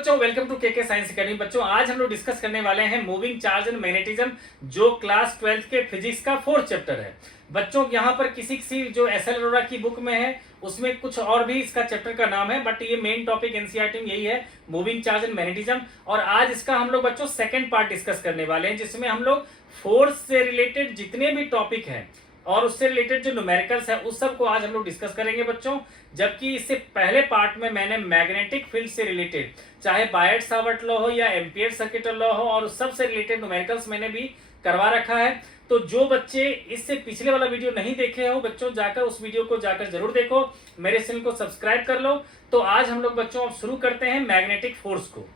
बच्चों, welcome to के science academy. बच्चों, आज हम लोग डिस्कस करने वाले हैं मूविंग चार्ज एंड मैग्नेटिज्म, जो क्लास 12th के फिजिक्स का 4th चैप्टर है। बच्चों, यहाँ पर किसी किसी जो एस.एल. अरोड़ा की बुक में है उसमें कुछ और भी इसका चैप्टर का नाम है, बट ये मेन टॉपिक एनसीईआरटी में यही है, मूविंग चार्ज एंड मैग्नेटिज्म। और आज इसका हम लोग बच्चों सेकेंड पार्ट डिस्कस करने वाले हैं, जिसमें हम लोग फोर्स से रिलेटेड जितने भी टॉपिक हैं और उससे रिलेटेड जो न्यूमेरिकल्स है उस सब को आज हम लोग डिस्कस करेंगे बच्चों। जबकि इससे पहले पार्ट में मैंने मैग्नेटिक फील्ड से रिलेटेड, चाहे बायट सावर्ट लॉ हो या एम्पियर सर्किट लॉ हो, और उस सब से रिलेटेड न्यूमेरिकल्स मैंने भी करवा रखा है। तो जो बच्चे इससे पिछले वाला वीडियो नहीं देखे हो बच्चों, जाकर उस वीडियो को जाकर जरूर देखो, मेरे चैनल को सब्सक्राइब कर लो। तो आज हम लोग बच्चों अब शुरू करते हैं मैग्नेटिक फोर्स को।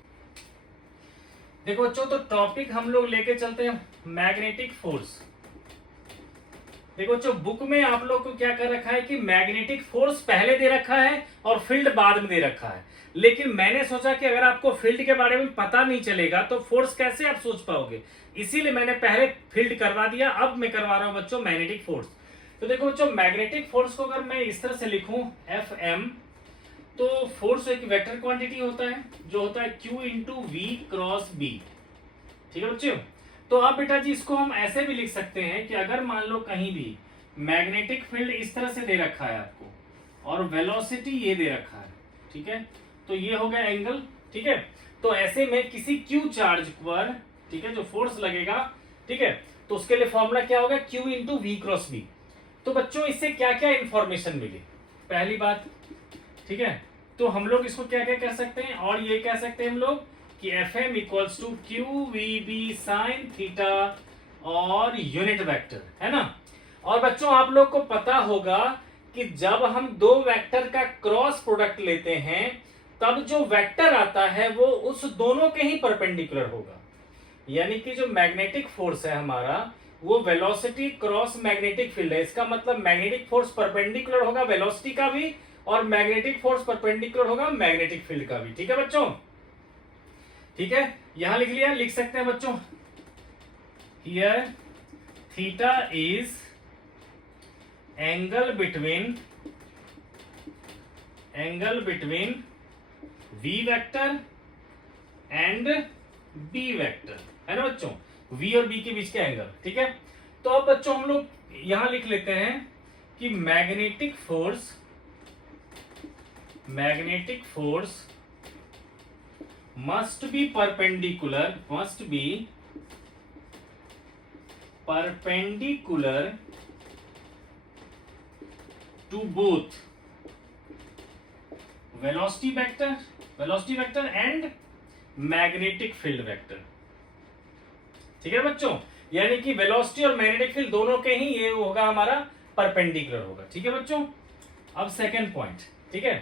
देखो बच्चों, तो टॉपिक हम लोग लेके चलते हैं मैग्नेटिक फोर्स। देखो बच्चों, बुक में आप लोग को क्या कर रखा है कि मैग्नेटिक फोर्स पहले दे रखा है और फील्ड बाद में दे रखा है। लेकिन मैंने सोचा कि अगर आपको फील्ड के बारे में पता नहीं चलेगा तो फोर्स कैसे आप सोच पाओगे, इसीलिए मैंने पहले फील्ड करवा दिया। अब मैं करवा रहा हूं बच्चों मैग्नेटिक फोर्स। तो देखो बच्चों, मैग्नेटिक फोर्स को अगर मैं इस तरह से लिखूं Fm, तो फोर्स एक वेक्टर क्वांटिटी होता है जो होता है Q into V cross B. ठीक है बच्चों, तो अब बेटा जी इसको हम ऐसे भी लिख सकते हैं कि अगर मान लो कहीं भी मैग्नेटिक फील्ड इस तरह से दे रखा है आपको और वेलोसिटी ये दे रखा है, ठीक है, तो ये हो गया एंगल। ठीक है, तो ऐसे में किसी क्यू चार्ज पर, ठीक है, जो फोर्स लगेगा, ठीक है, तो उसके लिए फॉर्मूला क्या होगा, Q into V cross B. तो बच्चों इससे क्या क्या इंफॉर्मेशन मिली, पहली बात, ठीक है, तो हम लोग इसको क्या क्या कह सकते हैं, और ये कह सकते हैं हम लोग कि Fm equals to Q V B sine theta और यूनिट वेक्टर, है ना। और बच्चों आप लोग को पता होगा कि जब हम दो वेक्टर का क्रॉस प्रोडक्ट लेते हैं तब जो वेक्टर आता है वो उस दोनों के ही परपेंडिकुलर होगा। यानी कि जो मैग्नेटिक फोर्स है हमारा वो वेलोसिटी क्रॉस मैग्नेटिक फील्ड है। इसका मतलब मैग्नेटिक फोर्स परपेंडिकुलर होगा वेलोसिटी का भी, और मैग्नेटिक फोर्स परपेंडिकुलर होगा मैग्नेटिक फील्ड का भी। ठीक है बच्चों, ठीक है, यहां लिख लिया, लिख सकते हैं बच्चों, here theta is angle between V vector and B vector, है ना बच्चों, वी और बी के बीच का एंगल। ठीक है, तो अब बच्चों हम लोग यहां लिख लेते हैं कि magnetic force must be perpendicular to both velocity vector and magnetic field vector। ठीक है बच्चों, यानी कि वेलोसिटी और मैग्नेटिक फील्ड दोनों के ही ये होगा हमारा परपेंडिकुलर होगा। ठीक है बच्चों, अब सेकंड पॉइंट, ठीक है,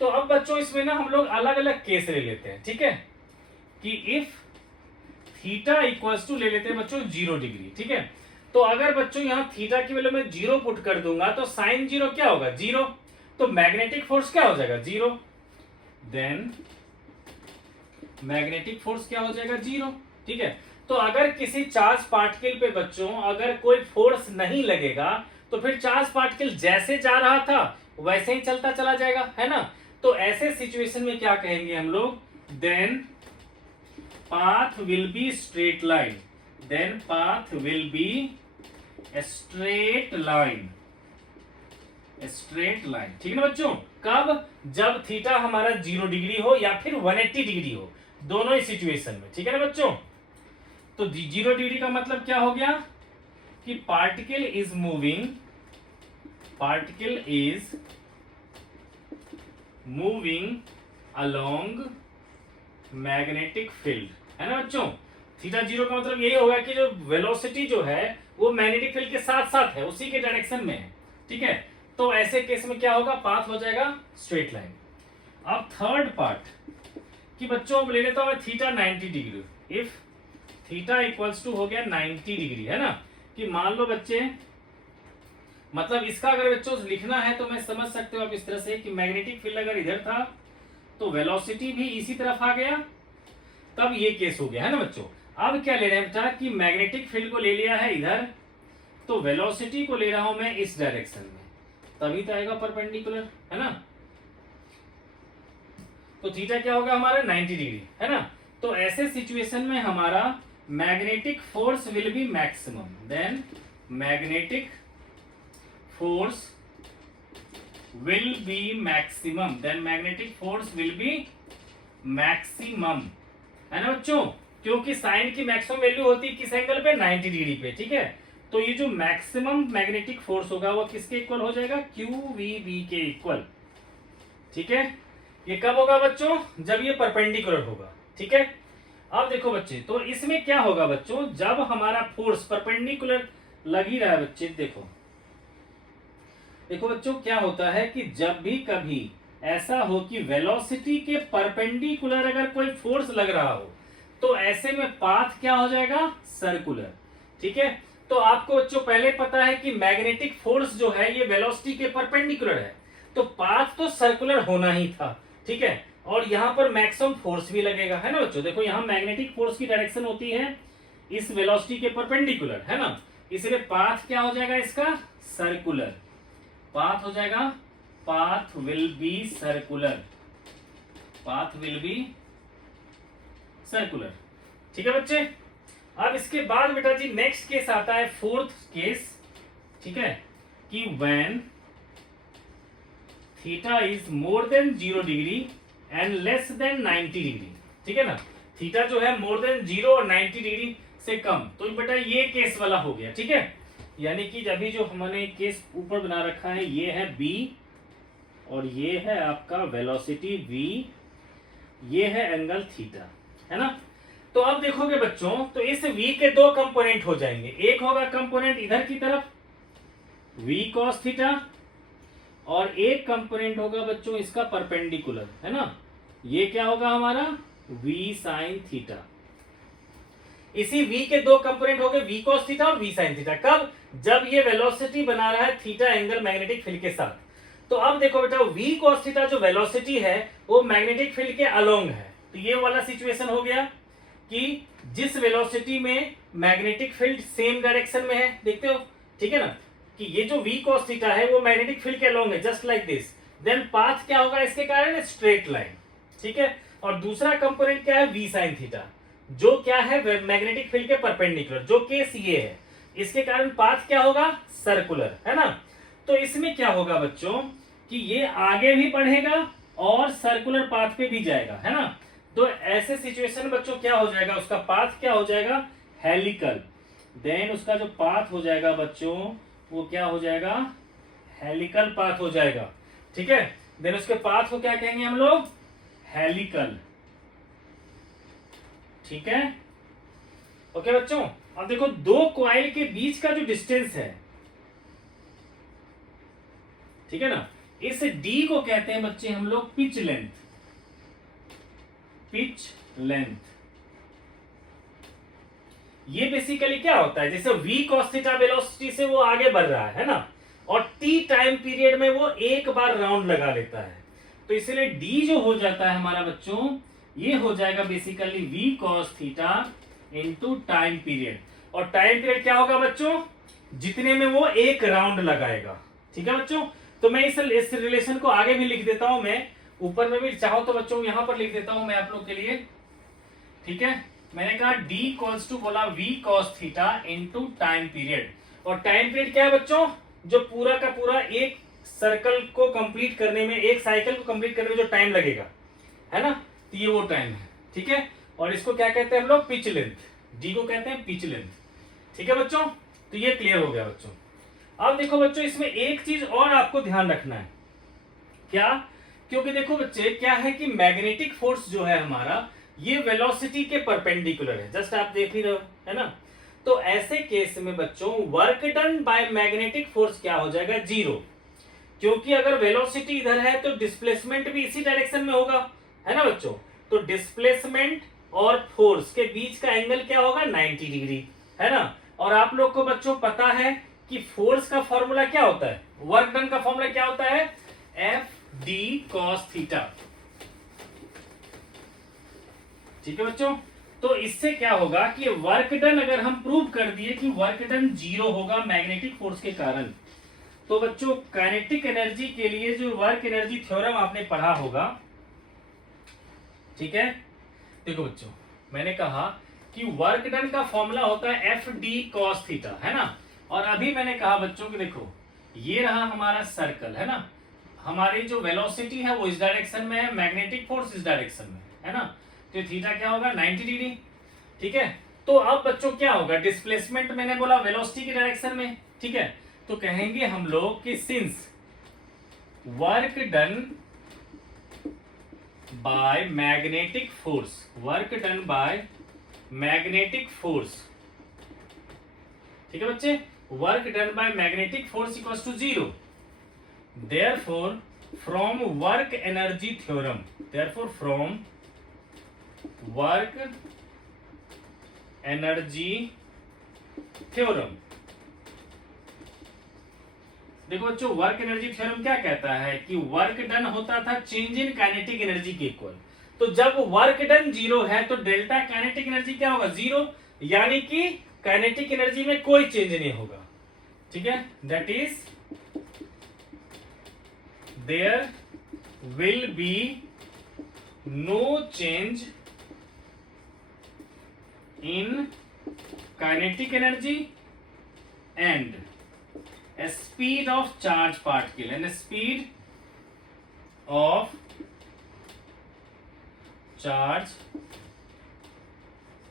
तो अब बच्चों इसमें ना हम लोग अलग अलग केस ले लेते हैं। ठीक है, कि इफ थीटा इक्वल्स टू ले लेते हैं बच्चों 0 डिग्री। ठीक है, तो अगर बच्चों यहां थीटा की वैल्यू में 0 पुट कर दूंगा तो साइन 0 क्या होगा, 0, तो मैग्नेटिक फोर्स क्या हो जाएगा, 0, देन मैग्नेटिक फोर्स क्या हो जाएगा, 0। ठीक है, तो अगर किसी चार्ज पार्टिकल पे बच्चों अगर कोई फोर्स नहीं लगेगा तो फिर चार्ज पार्टिकल जैसे जा रहा था वैसे ही चलता चला जाएगा, है ना। तो ऐसे सिचुएशन में क्या कहेंगे हम लोग, then path will be straight line, straight line. ठीक है ना बच्चों, कब, जब थीटा हमारा 0 डिग्री हो या फिर 180 डिग्री हो, दोनों ही सिचुएशन में। ठीक है ना बच्चों, तो 0 डिग्री का मतलब क्या हो गया कि particle is moving along magnetic field, है ना बच्चों। थीटा 0 का मतलब यही होगा कि जो वेलोसिटी जो है वो मैग्नेटिक फील्ड के साथ साथ है, उसी के डायरेक्शन में है। ठीक है, तो ऐसे केस में क्या होगा, पाथ हो जाएगा स्ट्रेट लाइन। अब थर्ड पार्ट कि बच्चों अब ले लेता हूं theta 90 degree. If theta equals to हो गया 90 डिग्री, है ना, कि मान लो बच्चे, मतलब इसका अगर बच्चों लिखना है तो मैं समझ सकते हो आप इस तरह से कि मैग्नेटिक फील्ड अगर इधर था तो वेलोसिटी भी इसी तरफ आ गया, तब ये केस हो गया, है ना बच्चों। अब क्या ले रहे हैं बेटा कि मैग्नेटिक फील्ड को ले लिया है इधर, तो वेलोसिटी को ले रहा हूं मैं इस डायरेक्शन में, तभी तो आएगा परपेंडिकुलर, है ना। तो थीटा क्या होगा हमारा 90 डिग्री, है ना। तो ऐसे सिचुएशन में हमारा magnetic force will be maximum, then magnetic force will be maximum, then magnetic force will be maximum, है ना बच्चों। क्योंकि साइन की मैक्सिमम वैल्यू होती है किस एंगल पे, 90 डिग्री पे, ठीक है। तो ये जो मैक्सिमम मैग्नेटिक फोर्स होगा वो किसके इक्वल हो जाएगा, QVB के इक्वल, ठीक है। ये कब होगा बच्चों, जब ये परपेंडिकुलर होगा, ठीक है। अब देखो बच्चे, तो इसमें क्या होगा बच्चों, जब हमारा फोर्स परपेंडिकुलर लग ही रहा है बच्चे, देखो देखो बच्चों क्या होता है कि जब भी कभी ऐसा हो कि वेलोसिटी के परपेंडिकुलर अगर कोई फोर्स लग रहा हो तो ऐसे में पाथ क्या हो जाएगा, सर्कुलर, ठीक है। तो आपको बच्चों पहले पता है कि मैग्नेटिक फोर्स जो है ये वेलोसिटी के परपेंडिकुलर है, तो पाथ तो सर्कुलर होना ही था, ठीक है। और यहाँ पर मैक्सिमम फोर्स भी लगेगा, है ना बच्चों। देखो यहाँ मैग्नेटिक फोर्स की डायरेक्शन होती है इस वेलोसिटी के परपेंडिकुलर, है ना, इसलिए पाथ क्या हो जाएगा इसका, सर्कुलर, पाथ हो जाएगा, path will B circular, path will B circular, ठीक है बच्चे। अब इसके बाद बेटा जी नेक्स्ट केस आता है, फोर्थ केस, ठीक है, कि when theta is more than 0 degree and less than 90 degree, ठीक है ना। थीटा जो है मोर देन 0 और 90 डिग्री से कम, तो बेटा ये केस वाला हो गया, ठीक है। यानी कि अभी जो हमने केस ऊपर बना रखा है ये है B और ये है आपका वेलोसिटी V, ये है एंगल थीटा, है ना। तो अब देखोगे बच्चों, तो इस V के दो कंपोनेंट हो जाएंगे, एक होगा कंपोनेंट इधर की तरफ V cos थीटा और एक कंपोनेंट होगा बच्चों इसका परपेंडिकुलर, है ना, ये क्या होगा हमारा V sin थीटा। इसी V के दो कंपोनेंट हो गए, V cos थीटा और V sin थीटा। कब, जब ये वेलोसिटी बना रहा है थीटा एंगल मैग्नेटिक फील्ड के साथ। तो अब देखो बेटा V cos थीटा जो वेलोसिटी है वो मैग्नेटिक फील्ड के अलोंग है, तो ये वाला सिचुएशन हो गया कि जिस वेलोसिटी में मैग्नेटिक फील्ड सेम डायरेक्शन में है, देखते हो, ठीक है ना, कि ये जो V cos थीटा है वो मैग्नेटिक फील्ड के अलोंग है, just like this. Then path क्या होगा इसके कारण, स्ट्रेट लाइन, ठीक है। और दूसरा कंपोनेंट क्या है, V sin थीटा, जो क्या है मैग्नेटिक फील्ड के परपेंडिकुलर, जो केस ये है, इसके कारण पाथ क्या होगा, सर्कुलर, है ना। तो इसमें क्या होगा बच्चों कि ये आगे भी बढ़ेगा और सर्कुलर पाथ पे भी जाएगा, है ना। तो ऐसे सिचुएशन बच्चों क्या हो जाएगा, उसका पाथ क्या हो जाएगा, हेलिकल। देन उसका जो पाथ हो जाएगा बच्चों वो क्या हो जाएगा, हेलिकल पाथ हो जाएगा, ठीक है। देन उसके पाथ को क्या कहेंगे हम लोग, हेलिकल, ठीक है। ओके बच्चों, अब देखो दो कॉइल के बीच का जो डिस्टेंस है, ठीक है ना, इस D को कहते हैं बच्चे हम लोग पिच लेंथ, पिच लेंथ। ये बेसिकली क्या होता है, जैसे V cos थीटा वेलोसिटी से वो आगे बढ़ रहा है ना, और T टाइम पीरियड में वो एक बार राउंड लगा लेता है, तो इसलिए D जो हो जाता है हमारा बच्चों, ये हो जाएगा basically V cos theta into time period. और टाइम पीरियड क्या होगा बच्चों, जितने में वो एक राउंड लगाएगा, ठीक है बच्चों। तो मैं इस रिलेशन को आगे भी लिख देता हूं, मैं ऊपर में भी चाहो तो बच्चों यहां पर लिख देता हूं मैं आप लोग के लिए, ठीक है। मैंने कहा D इक्वल्स टू बोला V cos theta into time period, और टाइम पीरियड क्या है बच्चों, जो पूरा का पूरा एक सर्कल को कंप्लीट करने में, एक साइकिल को कंप्लीट करने में जो टाइम लगेगा, है ना, तो ये वो टाइम है, ठीक है। और इसको क्या कहते हैं हम लोग, पिच लेंथ, D को कहते हैं पिच लेंथ, ठीक है बच्चों। तो ये क्लियर हो गया बच्चों। अब देखो बच्चों इसमें एक चीज और आपको ध्यान रखना है, क्या, क्योंकि देखो बच्चे क्या है कि मैग्नेटिक फोर्स जो है हमारा ये वेलोसिटी के परपेंडिकुलर है, जस्ट आप देख ही रहे हो, है ना। तो ऐसे केस में बच्चों work done by magnetic force क्या हो जाएगा, 0, क्योंकि अगर वेलोसिटी इधर है तो डिस्प्लेसमेंट भी इसी डायरेक्शन में होगा, है ना बच्चों। तो डिस्प्लेसमेंट और फोर्स के बीच का एंगल क्या होगा, 90 डिग्री, है ना। और आप लोग को बच्चों पता है कि फोर्स का फॉर्मूला क्या होता है, वर्क डन का फॉर्मूला क्या होता है, F D cos थीटा, ठीक है बच्चों। तो इससे क्या होगा कि वर्क डन अगर हम प्रूव कर दिए कि वर्क डन 0 होगा मैग्नेटिक फोर्स के कारण, तो बच्चों काइनेटिक एनर्जी के लिए जो वर्क एनर्जी थ्योरम आपने पढ़ा होगा, ठीक है। देखो बच्चों, मैंने कहा कि वर्क डन का फॉर्मूला होता है एफ डी कॉस थीटा, है ना। और अभी मैंने कहा बच्चों कि देखो ये रहा हमारा सर्कल, है ना, हमारी जो वेलोसिटी है वो इस डायरेक्शन में है, मैग्नेटिक फोर्स इस डायरेक्शन में है ना, तो थीटा क्या होगा 90 डिग्री, ठीक है। तो अब बच्चों क्या होगा, डिस्प्लेसमेंट मैंने बोला वेलोसिटी की डायरेक्शन में, ठीक है। तो कहेंगे हम लोग कि since work done by magnetic force, work done by magnetic force, ठीक है बच्चे, work done by magnetic force equals to 0, therefore from work energy theorem, therefore from work energy theorem, देखो बच्चों वर्क एनर्जी थ्योरम क्या कहता है कि work done होता था चेंज इन काइनेटिक एनर्जी के इक्वल, तो जब वर्क डन 0 है तो डेल्टा काइनेटिक एनर्जी क्या होगा 0, यानी कि काइनेटिक एनर्जी में कोई चेंज नहीं होगा, ठीक है। That is there will be no change in kinetic energy and a speed of charge particle and a speed of charge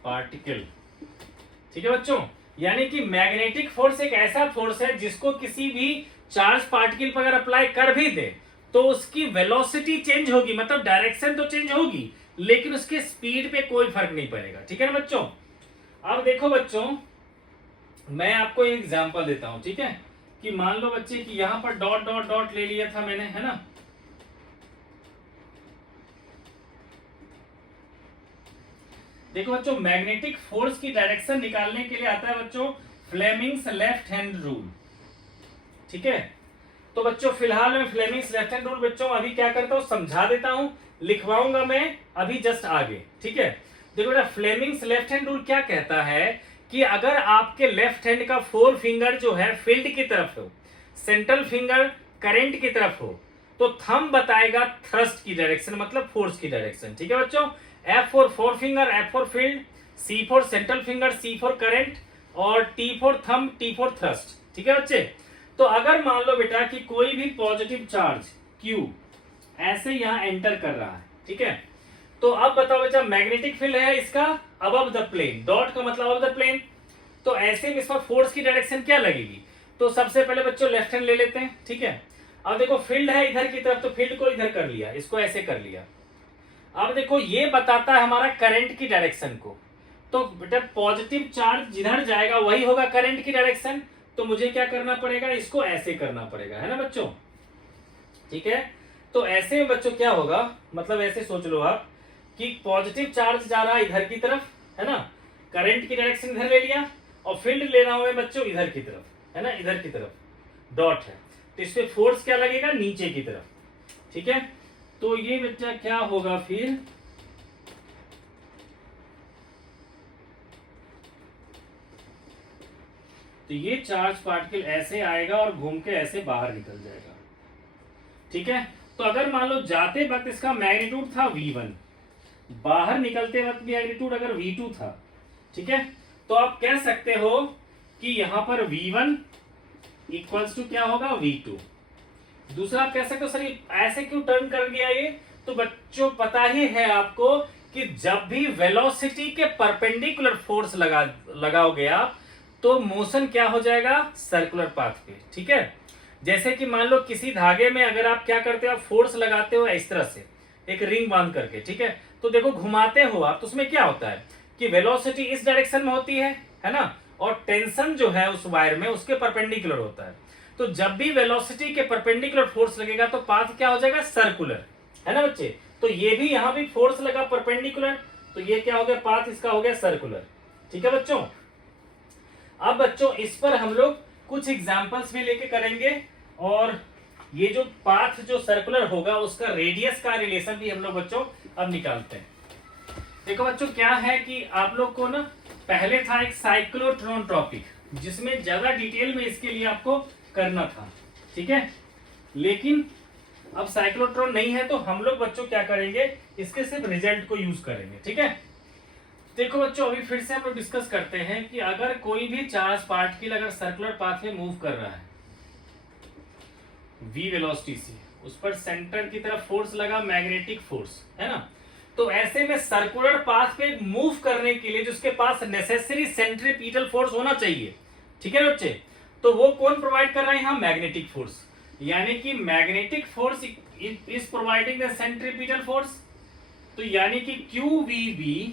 particle, ठीक है बच्चों। यानी कि मैग्नेटिक फोर्स एक ऐसा फोर्स है जिसको किसी भी चार्ज पार्टिकल पर अगर अप्लाई कर भी दे तो उसकी वेलोसिटी चेंज होगी, मतलब डायरेक्शन तो चेंज होगी लेकिन उसके स्पीड पे कोई फर्क नहीं पड़ेगा, ठीक है ना बच्चों। अब देखो बच्चों मैं आपको एक एग्जांपल देता हूं, ठीक है, कि मान लो बच्चे कि यहां पर डॉट डॉट डॉट ले लिया था मैंने, है ना। देखो बच्चों मैग्नेटिक फोर्स की डायरेक्शन निकालने के लिए आता है बच्चों फ्लेमिंग्स लेफ्ट हैंड रूल, ठीक है। तो बच्चों फिलहाल मैं फ्लेमिंग्स लेफ्ट हैंड रूल बच्चों अभी क्या करता हूं समझा देता हूं, लिखवाऊंगा मैं अभी जस्ट आगे, ठीक है। देखो बेटा फ्लेमिंग्स लेफ्ट हैंड रूल क्या कहता है कि अगर आपके लेफ्ट हैंड का फोर फिंगर जो है फील्ड की तरफ हो, सेंट्रल फिंगर करंट की तरफ हो, तो थंब बताएगा थ्रस्ट की डायरेक्शन, मतलब फोर्स की डायरेक्शन, ठीक है बच्चों। F for forefinger, F for field, C for central finger, C for current, और T for thumb, T for thrust, ठीक है बच्चे। तो अगर मान लो बेटा कि कोई भी पॉजिटिव चार्ज Q ऐसे यहां एंटर कर रहा है, ठीक है, तो अब बताओ बच्चा मैग्नेटिक फील्ड है इसका अबव द प्लेन, डॉट का मतलब अबव द प्लेन, तो ऐसे में इसमें फोर्स की डायरेक्शन क्या लगेगी, तो सबसे पहले बच्चों लेफ्ट हैंड ले लेते हैं, ठीक है। अब देखो फील्ड है इधर की तरफ, तो फील्ड को इधर कर लिया, इसको ऐसे कर लिया। अब देखो ये बताता है हमारा करंट की डायरेक्शन को, तो बेटा पॉजिटिव चार्ज जिधर जाएगा वही होगा करंट की डायरेक्शन, तो मुझे क्या करना पड़ेगा, इसको ऐसे करना पड़ेगा, है ना बच्चों, ठीक है। तो ऐसे में बच्चों क्या होगा, मतलब ऐसे सोच लो आप कि पॉजिटिव चार्ज जा रहा है इधर की तरफ, है ना, करंट की डायरेक्शन इधर ले लिया, और फील्ड ले रहा हूं मैं बच्चों इधर की तरफ, है ना, इधर की तरफ डॉट है, तो इस पे फोर्स क्या लगेगा नीचे की तरफ, ठीक है। तो ये बच्चा क्या होगा फिर, तो ये चार्ज पार्टिकल ऐसे आएगा और घूम के ऐसे बाहर निकल जाएगा, ठीक है। तो अगर मान लो जाते वक्त इसका मैग्नीट्यूड था V1, बाहर निकलते वक्त मैग्नीट्यूड अगर V2 था, ठीक है, तो आप कह सकते हो कि यहां पर V1 इक्वल्स टू क्या होगा V2। दूसरा आप कह सकते हो सर ऐसे क्यों टर्न कर गया ये, तो बच्चों पता ही है आपको कि जब भी वेलोसिटी के परपेंडिकुलर फोर्स लगाओगे आप तो मोशन क्या हो जाएगा सर्कुलर पाथ पे, ठीक है। जैसे कि मान लो किसी धागे में अगर आप क्या करते हो, आप फोर्स लगाते हो इस तरह से एक रिंग बांध करके, ठीक है, तो देखो घुमाते हो आप, तो उसमें क्या होता है कि वेलोसिटी इस डायरेक्शन में होती है ना, और टेंशन जो है उस वायर में उसके परपेंडिकुलर होता है। तो जब भी वेलोसिटी के परपेंडिकुलर फोर्स लगेगा तो पाथ क्या हो जाएगा सर्कुलर, है ना बच्चे। तो ये भी यहां भी फोर्स लगा परपेंडिकुलर, तो ये क्या हो गया पाथ इसका हो गया सर्कुलर, ठीक है बच्चों। अब बच्चों इस पर हम लोग कुछ एग्जांपल्स भी लेके करेंगे, और ये जो पाथ जो सर्कुलर होगा उसका रेडियस का रिलेशन भी हम लोग बच्चों अब निकालते हैं। देखो बच्चों क्या है कि आप लोग को ना पहले था एक साइक्लोट्रॉन टॉपिक जिसमें ज्यादा डिटेल में इसके लिए आपको करना था, ठीक है, लेकिन अब साइक्लोट्रॉन नहीं है तो हम लोग बच्चों क्या करेंगे, इसके सिर्फ रिजल्ट को यूज करेंगे। ठीक है, देखो बच्चों अभी फिर से हम लोग डिस्कस करते हैं कि अगर कोई भी चार्ज पार्टिकल अगर सर्कुलर पाथ में मूव कर रहा है v वेलोसिटी से, उस पर सेंटर की तरफ फोर्स लगा, मैग्नेटिक फोर्स है ना, तो ऐसे में सर्कुलर पाथ पे मूव करने के लिए जिसके पास नेसेसरी सेंट्रीपिटल फोर्स होना चाहिए, ठीक है बच्चे, तो वो कौन प्रोवाइड कर रहा है यहाँ, मैग्नेटिक फोर्स। यानी कि magnetic force is providing the centripetal force, तो यानी कि QVB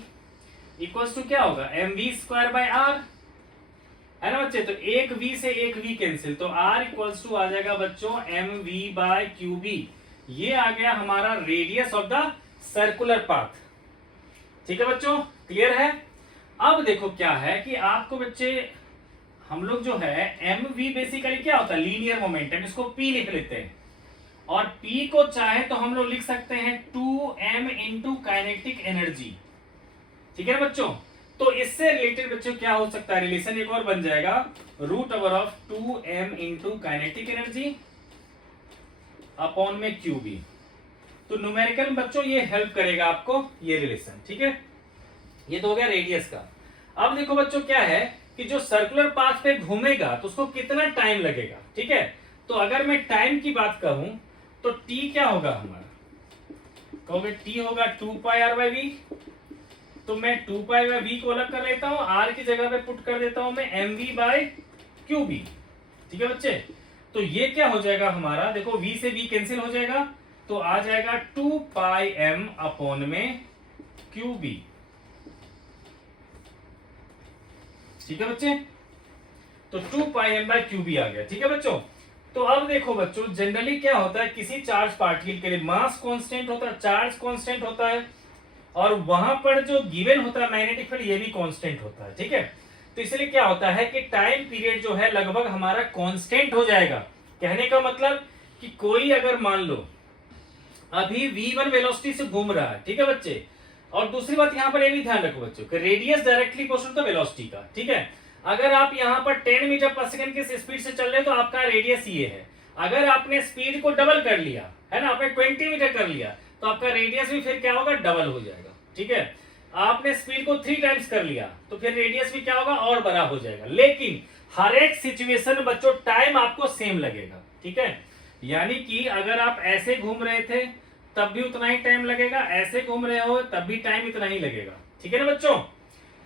इक्वल्स टू क्या होगा, mv²/r, है ना बच्चे, तो एक v से एक v कैंसिल, तो r इक्वल्स टू आ जाएगा बच्चों mv/qb, ये आ गया हमारा radius of the circular path. ठीक है बच्चों, क्लियर है। अब देखो क्या है कि आपको बच्चे हम लोग जो है mv बेसिकली क्या होता है, लीनियर मोमेंटम, इसको p लिख लेते हैं, और p को चाहे तो हम लोग लिख सकते हैं 2m इंटू काइनेटिक एनर्जी। ठीक है ना बच्चों, तो इससे रिलेटेड बच्चों क्या हो सकता है, रिलेशन एक और बन जाएगा, √2m into kinetic energy upon में QB। तो न्यूमेरिकल बच्चों ये हेल्प करेगा आपको ये रिलेशन। ठीक है, ये तो हो गया रेडियस का। अब देखो बच्चों क्या है कि जो सर्कुलर पाथ पे घूमेगा तो उसको कितना टाइम लगेगा। ठीक है, तो अगर मैं टाइम की बात कहूं तो t क्या होगा हमारा, कहोगे t होगा 2πr/v, तो मैं 2π/v को अलग कर लेता हूं, r की जगह पे पुट कर देता हूं मैं mv/qb। ठीक है बच्चे, तो ये क्या हो जाएगा हमारा, देखो v से v कैंसिल हो जाएगा, तो आ जाएगा 2πm अपॉन में qb। ठीक है बच्चे, तो 2πm/qb आ गया। ठीक है बच्चों, तो अब देखो बच्चों जनरली क्या होता है, किसी चार्ज पार्टिकल के लिए मास कांस्टेंट होता है, चार्ज कांस्टेंट होता है, और वहां पर जो गिवन होता है मैग्नेटिक फील्ड ये भी कांस्टेंट होता है। ठीक है, तो इसलिए क्या होता है कि टाइम पीरियड जो है लगभग हमारा कांस्टेंट हो जाएगा। कहने का मतलब कि कोई अगर मान लो अभी v1 वेलोसिटी से घूम रहा है, ठीक है बच्चे, और दूसरी बात यहां पर ये भी ध्यान रखो बच्चों कि radius directly proportional to velocity का। ठीक है, अगर आप यहां पर 10 मीटर पर सेकंड की स्पीड से चल रहे हैं तो आपका रेडियस ये है। अगर आपने स्पीड को डबल कर लिया है ना, आपने 20 मीटर कर लिया तो आपका रेडियस भी फिर क्या होगा, डबल हो जाएगा। ठीक है, आपने स्पीड को 3 टाइम्स कर लिया तो फिर रेडियस भी क्या होगा, और बड़ा हो जाएगा। लेकिन हर एक सिचुएशन बच्चों टाइम आपको सेम लगेगा। ठीक है, यानी कि अगर आप ऐसे घूम रहे थे तब भी उतना ही टाइम लगेगा, ऐसे घूम रहे हो तब भी टाइम इतना ही लगेगा। ठीक है ना बच्चों,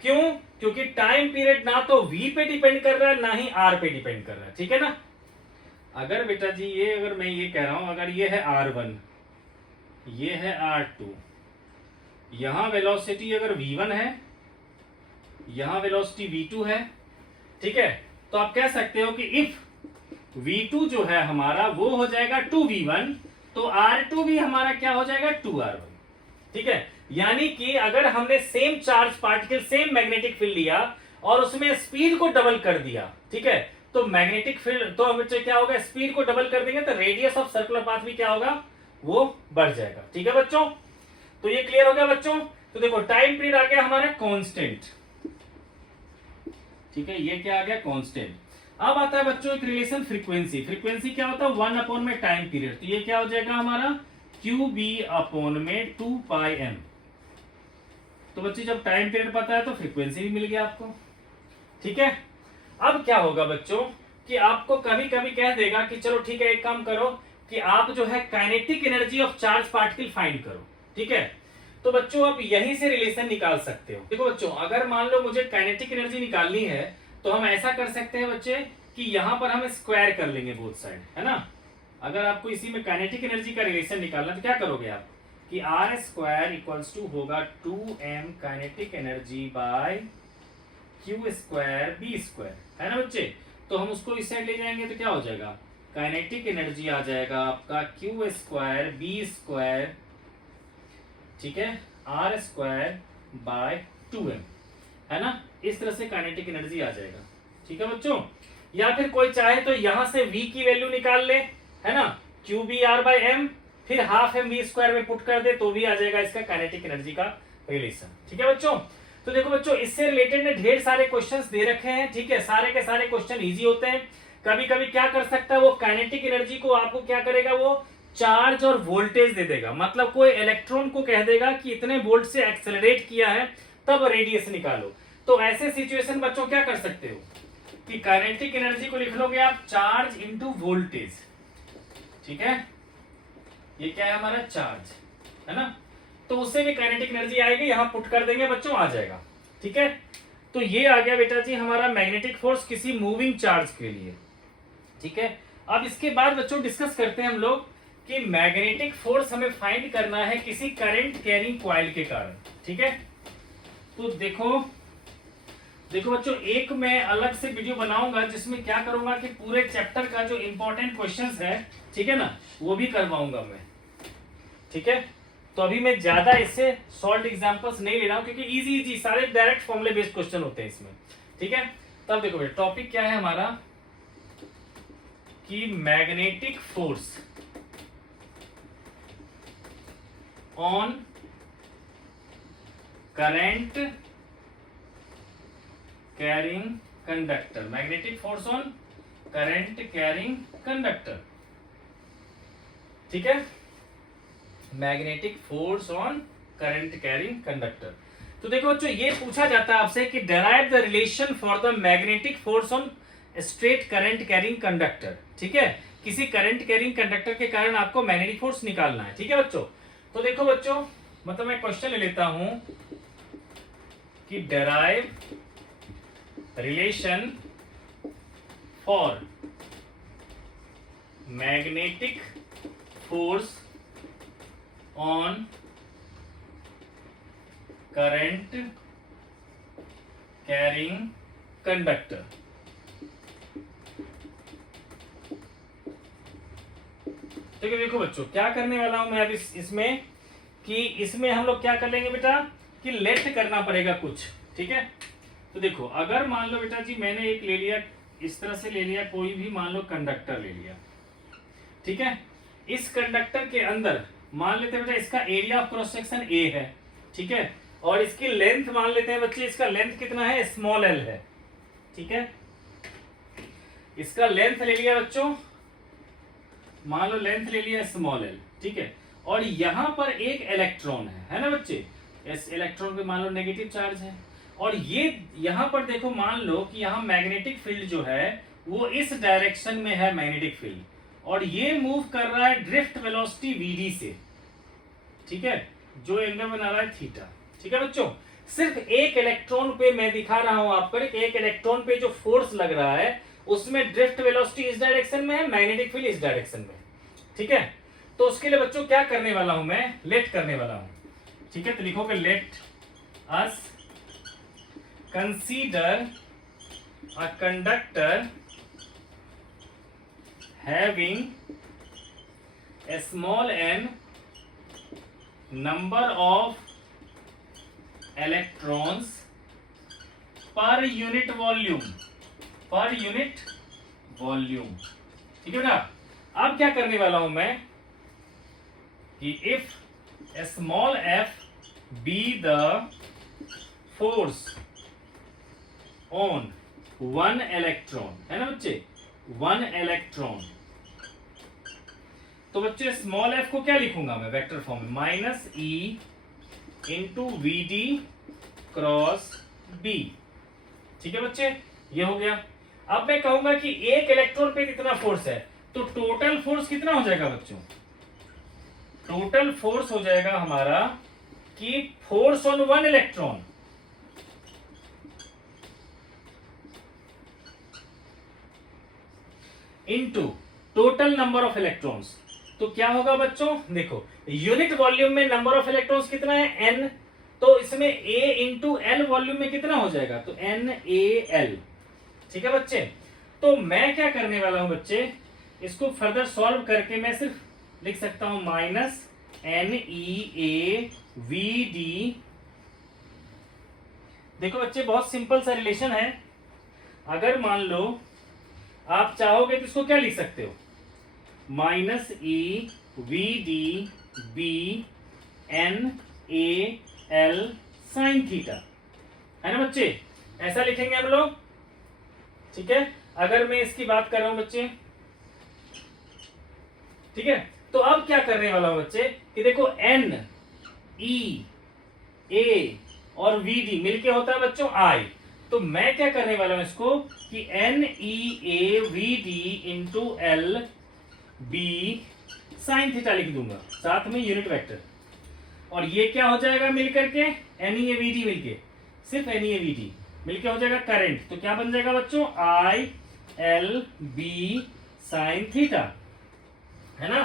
क्यों, क्योंकि टाइम पीरियड ना तो v पे डिपेंड कर रहा है ना ही r पे डिपेंड कर रहा है। ठीक है ना, अगर बेटा जी ये अगर मैं ये कह रहा हूं, अगर ये है r1, ये है r2, यहां वेलोसिटी अगर v1 है, यहां वेलोसिटी v2 है, ठीक है, तो आप कह सकते हो कि इफ v2 जो है हमारा वो हो जाएगा 2v1, तो r2 भी हमारा क्या हो जाएगा 2r1। ठीक है, यानी कि अगर हमने same charge particle same magnetic field लिया और उसमें स्पीड को डबल कर दिया, ठीक है, तो मैग्नेटिक फील्ड तो बच्चे क्या होगा, स्पीड को डबल कर देंगे तो रेडियस ऑफ सर्कुलर पाथ भी क्या होगा, वो बढ़ जाएगा। ठीक है बच्चों, तो ये क्लियर हो गया बच्चों। तो देखो टाइम पीरियड आ गया हमारा कांस्टेंट। ठीक है, ये क्या आ गया, कांस्टेंट। अब आता है बच्चों एक रिलेशन फ्रीक्वेंसी। फ्रीक्वेंसी क्या होता है, 1 अपॉन में टाइम पीरियड, तो ये क्या हो जाएगा हमारा QB अपॉन में 2πm। तो बच्चे जब टाइम पीरियड पता है तो फ्रीक्वेंसी भी मिल गया आपको। ठीक है, अब क्या होगा बच्चों कि आपको कभी कभी कह देगा कि चलो ठीक है एक काम करो कि आप जो है kinetic energy of charge particle find करो। ठीक है, तो बच्चों आप यहीं से रिलेशन निकाल सकते हो। देखो बच्चों अगर मान लो मुझे काइनेटिक एनर्जी निकालनी है तो हम ऐसा कर सकते हैं बच्चे कि यहां पर हम स्क्वायर कर लेंगे बोथ साइड, है ना। अगर आपको इसी में काइनेटिक एनर्जी का रिलेशन निकालना तो क्या करोगे आप कि r² इक्वल्स टू होगा 2m kinetic energy by q²b², है ना बच्चे। तो हम उसको इस साइड ले जाएंगे तो क्या हो जाएगा, काइनेटिक एनर्जी आ जाएगा आपका q²b², ठीक है, r² बाय 2m, है ना। इस तरह से काइनेटिक एनर्जी आ जाएगा। ठीक है बच्चों, या फिर कोई चाहे तो यहां से v की वैल्यू निकाल ले, है ना, QBr/m, फिर हाफ mv² में पुट कर दे तो भी आ जाएगा इसका काइनेटिक एनर्जी का रिलेशन। ठीक है बच्चों, तो देखो बच्चों इससे रिलेटेड ने ढेर सारे क्वेश्चंस दे रखे हैं। ठीक है, सारे के सारे क्वेश्चन इजी होते हैं। कभी कभी क्या कर सकता है वो काइनेटिक एनर्जी को आपको क्या करेगा, वो चार्ज और वोल्टेज दे देगा। मतलब कोई इलेक्ट्रॉन को कह देगा कि इतने वोल्ट से एक्सेलरेट किया है तब रेडियस निकालो। तो ऐसे सिचुएशन बच्चों क्या कर सकते हो कि काइनेटिक एनर्जी को लिख लोगे आप चार्ज इंटू वोल्टेज। ठीक है, ये क्या है हमारा चार्ज, है ना, तो उससे भी काइनेटिक एनर्जी आएगी, यहां पुट कर देंगे बच्चों, आ जाएगा। ठीक है, तो ये आ गया बेटा जी हमारा मैग्नेटिक फोर्स किसी मूविंग चार्ज के लिए। ठीक है, अब इसके बाद बच्चों डिस्कस करते हैं हम लोग कि मैग्नेटिक फोर्स हमें फाइंड करना है किसी करंट कैरिंग कॉइल के कारण। ठीक है, तो देखो बच्चों, एक मैं अलग से वीडियो बनाऊंगा जिसमें क्या करूंगा कि पूरे चैप्टर का जो इंपॉर्टेंट क्वेश्चंस है, ठीक है ना, वो भी करवाऊंगा मैं। ठीक है, तो अभी मैं ज्यादा इससे सॉल्व एग्जांपल्स नहीं ले रहा हूं क्योंकि इजी सारे डायरेक्ट फॉर्मूले बेस्ड क्वेश्चन होते हैं इसमें। ठीक है, तब देखो बेटा टॉपिक क्या है हमारा कि magnetic force on current carrying conductor. Magnetic force on current carrying conductor. ठीक है, magnetic force on current carrying conductor. तो देखो बच्चों, ये पूछा जाता है आपसे कि derive the relation for the magnetic force on straight current carrying conductor. ठीक है, किसी करंट कैरिंग कंडक्टर के कारण आपको मैग्नेटिक फोर्स निकालना है। ठीक है बच्चों, तो देखो बच्चों, मतलब मैं क्वेश्चन ले लेता हूं कि derive relation for magnetic force on current carrying conductor. ठीक है, देखो बच्चों क्या करने वाला हूं मैं अब इसमें कि इसमें हम लोग क्या कर लेंगे बेटा कि लेट करना पड़ेगा कुछ। ठीक है, तो देखो अगर मान लो बेटा जी मैंने एक ले लिया, इस तरह से ले लिया, कोई भी मान लो कंडक्टर ले लिया। ठीक है, इस कंडक्टर के अंदर मान लेते हैं बेटा इसका area of cross section A है। ठीक है, और इसकी लेंथ मान लेते हैं बच्चे, इसका लेंथ कितना है, स्मॉल एल है। ठीक है, इसका लेंथ ले लिया बच्चों, मान लो लेंथ ले लिया स्मॉल एल। ठीक है, और यहां पर एक इलेक्ट्रॉन है ना बच्चे, इस इलेक्ट्रॉन पे मान लो नेगेटिव चार्ज है, और ये यहां पर देखो मान लो कि यहां मैग्नेटिक फील्ड जो है वो इस डायरेक्शन में है मैग्नेटिक फील्ड, और ये मूव कर रहा है ड्रिफ्ट वेलोसिटी वीडी से। ठीक है, जो एंगल बना रहा है थीटा। ठीक है बच्चों, सिर्फ एक इलेक्ट्रॉन पे मैं दिखा रहा हूं आपको, एक इलेक्ट्रॉन पे जो फोर्स लग रहा है उसमें ड्रिफ्ट वेलोसिटी इस डायरेक्शन में है, मैग्नेटिक फील्ड इस डायरेक्शन में। ठीक है, तो उसके लिए बच्चों क्या करने वाला हूं मैं, लेट करने वाला हूं। ठीक है, तो लिखोगे late us consider a conductor having a small n number of electrons per unit volume। ठीक है बेटा, अब क्या करने वाला हूं मैं कि if a small f be the force on one electron, है ना बच्चे, वन इलेक्ट्रॉन, तो बच्चे स्मॉल एफ को क्या लिखूंगा मैं वेक्टर फॉर्म में, minus e into V D cross B. ठीक है बच्चे, ये हो गया। अब मैं कहूंगा कि एक इलेक्ट्रॉन पे कितना फोर्स है, तो टोटल फोर्स कितना हो जाएगा बच्चों, टोटल फोर्स हो जाएगा हमारा कि force on one electron into total number of electrons. तो क्या होगा बच्चों, देखो यूनिट वॉल्यूम में नंबर ऑफ इलेक्ट्रॉन्स कितना है n, तो इसमें a इंटू एल वॉल्यूम में कितना हो जाएगा, तो NaL। ठीक है बच्चे, तो मैं क्या करने वाला हूं बच्चे, इसको फर्दर सॉल्व करके मैं सिर्फ लिख सकता हूं माइनस NeAVD। देखो बच्चे बहुत सिंपल सा रिलेशन है, अगर मान लो आप चाहोगे तो इसको क्या लिख सकते हो, minus e V D B N A L sine theta, है ना बच्चे, ऐसा लिखेंगे हम लोग। ठीक है, अगर मैं इसकी बात कर रहा हूं बच्चे, ठीक है, तो अब क्या करने वाला हूं बच्चे कि देखो एन ई ए और वी डी मिलके होता है बच्चों आई। तो मैं क्या करने वाला हूं इसको कि N e A V D into L B sine theta लिख दूंगा, साथ में यूनिट वेक्टर। और ये क्या हो जाएगा मिलकर के N e A V D मिलके, सिर्फ N e A V D मिलके हो जाएगा करंट। तो क्या बन जाएगा बच्चों I L B sine theta, है ना।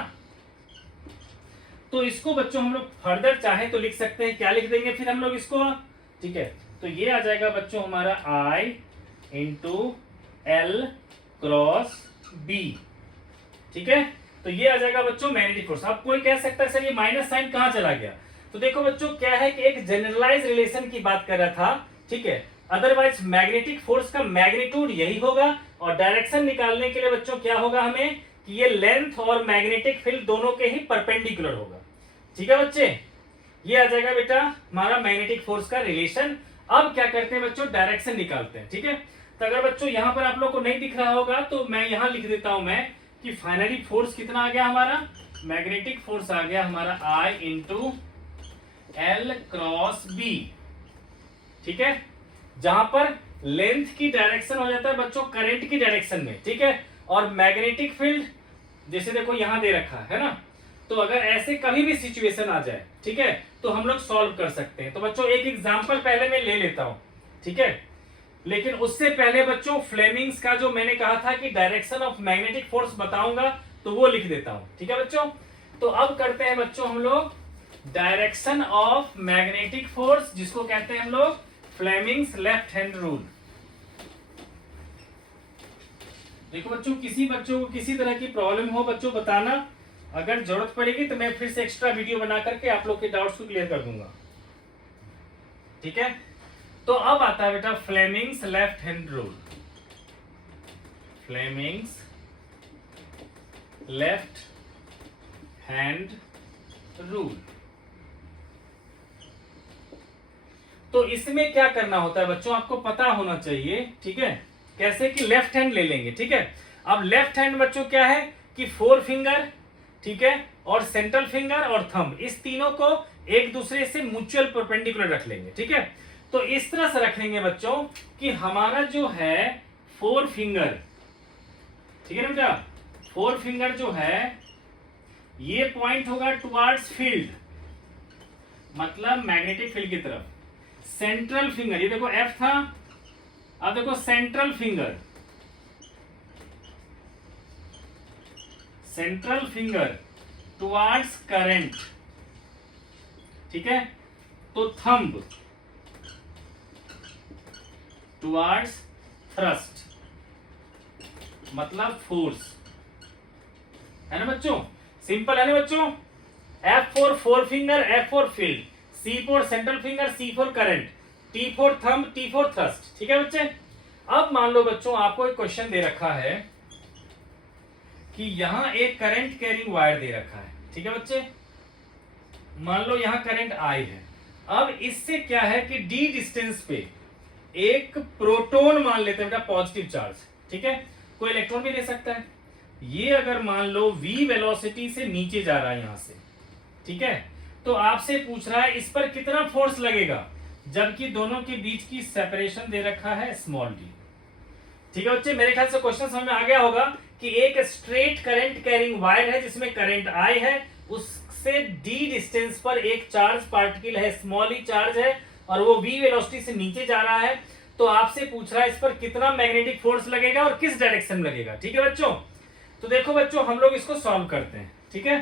तो इसको बच्चों हम लोग फर्दर चाहे तो लिख सकते हैं, क्या लिख देंगे फिर हम लोग इसको, ठीक है। तो ये आ जाएगा बच्चों हमारा आई इंटू एल क्रॉस बी, ठीक है। तो ये आ जाएगा बच्चों मैग्नेटिक फोर्स। अब कोई कह सकता है सर ये माइनस साइन कहां चला गया, तो देखो बच्चों क्या है कि एक जनरलाइज रिलेशन की बात कर रहा था, ठीक है। अदरवाइज मैग्नेटिक फोर्स का मैग्नीट्यूड यही होगा, और डायरेक्शन निकालने के लिए बच्चों क्या होगा हमें कि ये लेंथ और मैग्नेटिक फील्ड दोनों के ही परपेंडिकुलर होगा, ठीक है बच्चे। ये आ जाएगा बेटा हमारा मैग्नेटिक फोर्स का रिलेशन। अब क्या करते हैं बच्चों डायरेक्शन निकालते हैं, ठीक है। तो अगर बच्चों यहां पर आप लोग को नहीं दिख रहा होगा तो मैं यहां लिख देता हूं मैं कि फाइनली फोर्स कितना आ गया हमारा, मैग्नेटिक फोर्स आ गया हमारा आई इंटू एल क्रॉस बी, ठीक है। जहां पर लेंथ की डायरेक्शन हो जाता है बच्चों करंट की डायरेक्शन में, ठीक है। और मैग्नेटिक फील्ड जैसे देखो यहां दे रखा है ना, तो अगर ऐसे कभी भी सिचुएशन आ जाए, ठीक है, तो हम लोग सॉल्व कर सकते हैं। तो बच्चों एक एग्जांपल पहले मैं ले लेता हूं, ठीक है। लेकिन उससे पहले बच्चों फ्लेमिंग्स का जो मैंने कहा था कि डायरेक्शन ऑफ मैग्नेटिक फोर्स बताऊंगा, तो वो लिख देता हूं, ठीक है बच्चों। तो अब करते हैं बच्चों हम लोग डायरेक्शन ऑफ मैग्नेटिक फोर्स, जिसको कहते हैं हम लोग फ्लेमिंग्स लेफ्ट हैंड रूल। देखो बच्चों किसी बच्चों को किसी तरह की प्रॉब्लम हो बच्चों बताना, अगर जरूरत पड़ेगी तो मैं फिर से एक्स्ट्रा वीडियो बना करके आप लोग के डाउट्स को क्लियर कर दूंगा, ठीक है। तो अब आता है बेटा Fleming's left hand rule. Fleming's left hand rule. तो इसमें क्या करना होता है बच्चों आपको पता होना चाहिए, ठीक है। कैसे कि लेफ्ट हैंड ले लेंगे, ठीक है। अब लेफ्ट हैंड बच्चों क्या है कि फोर फिंगर, ठीक है, और सेंट्रल फिंगर और थंब, इस तीनों को एक दूसरे से म्यूचुअल परपेंडिकुलर रख लेंगे, ठीक है। तो इस तरह से रखेंगे बच्चों कि हमारा जो है फोर फिंगर, ठीक है ना बेटा, फोर फिंगर जो है ये पॉइंट होगा टुवर्ड्स फील्ड, मतलब मैग्नेटिक फील्ड की तरफ। सेंट्रल फिंगर, ये देखो एफ था, अब देखो central finger, central finger towards current, ठीक है। तो थंब टुवर्ड्स थ्रस्ट, मतलब फोर्स, है ना बच्चों। सिंपल है ना बच्चों। F4 four finger, F4 field, C4 central finger, C4 current, T4 thumb, T4 thrust, ठीक है बच्चे। अब मान लो बच्चों आपको एक क्वेश्चन दे रखा है कि यहां एक करंट कैरिंग वायर दे रखा है, ठीक है बच्चे। मान लो यहां करंट I है। अब इससे क्या है कि D डिस्टेंस पे एक प्रोटॉन मान लेते हैं बेटा पॉजिटिव चार्ज, ठीक है, कोई इलेक्ट्रॉन भी ले सकता है। ये अगर मान लो v वेलोसिटी से नीचे जा रहा है यहां से, ठीक है, तो आपसे पूछ रहा है इस पर कितना फोर्स लगेगा, जबकि दोनों के बीच की सेपरेशन दे रखा है स्मॉल d, ठीक है बच्चे। मेरे ख्याल से क्वेश्चन समझ में आ गया होगा कि एक स्ट्रेट करंट कैरिंग वायर है जिसमें करंट I है, उससे d डिस्टेंस पर एक चार्ज पार्टिकल है, स्मॉल e चार्ज है, और वो v वेलोसिटी से नीचे जा रहा है। तो आपसे पूछ रहा है इस पर कितना मैग्नेटिक फोर्स लगेगा और किस डायरेक्शन में लगेगा, ठीक है बच्चों। तो देखो बच्चों हम लोग इसको सॉल्व करते हैं, ठीक है।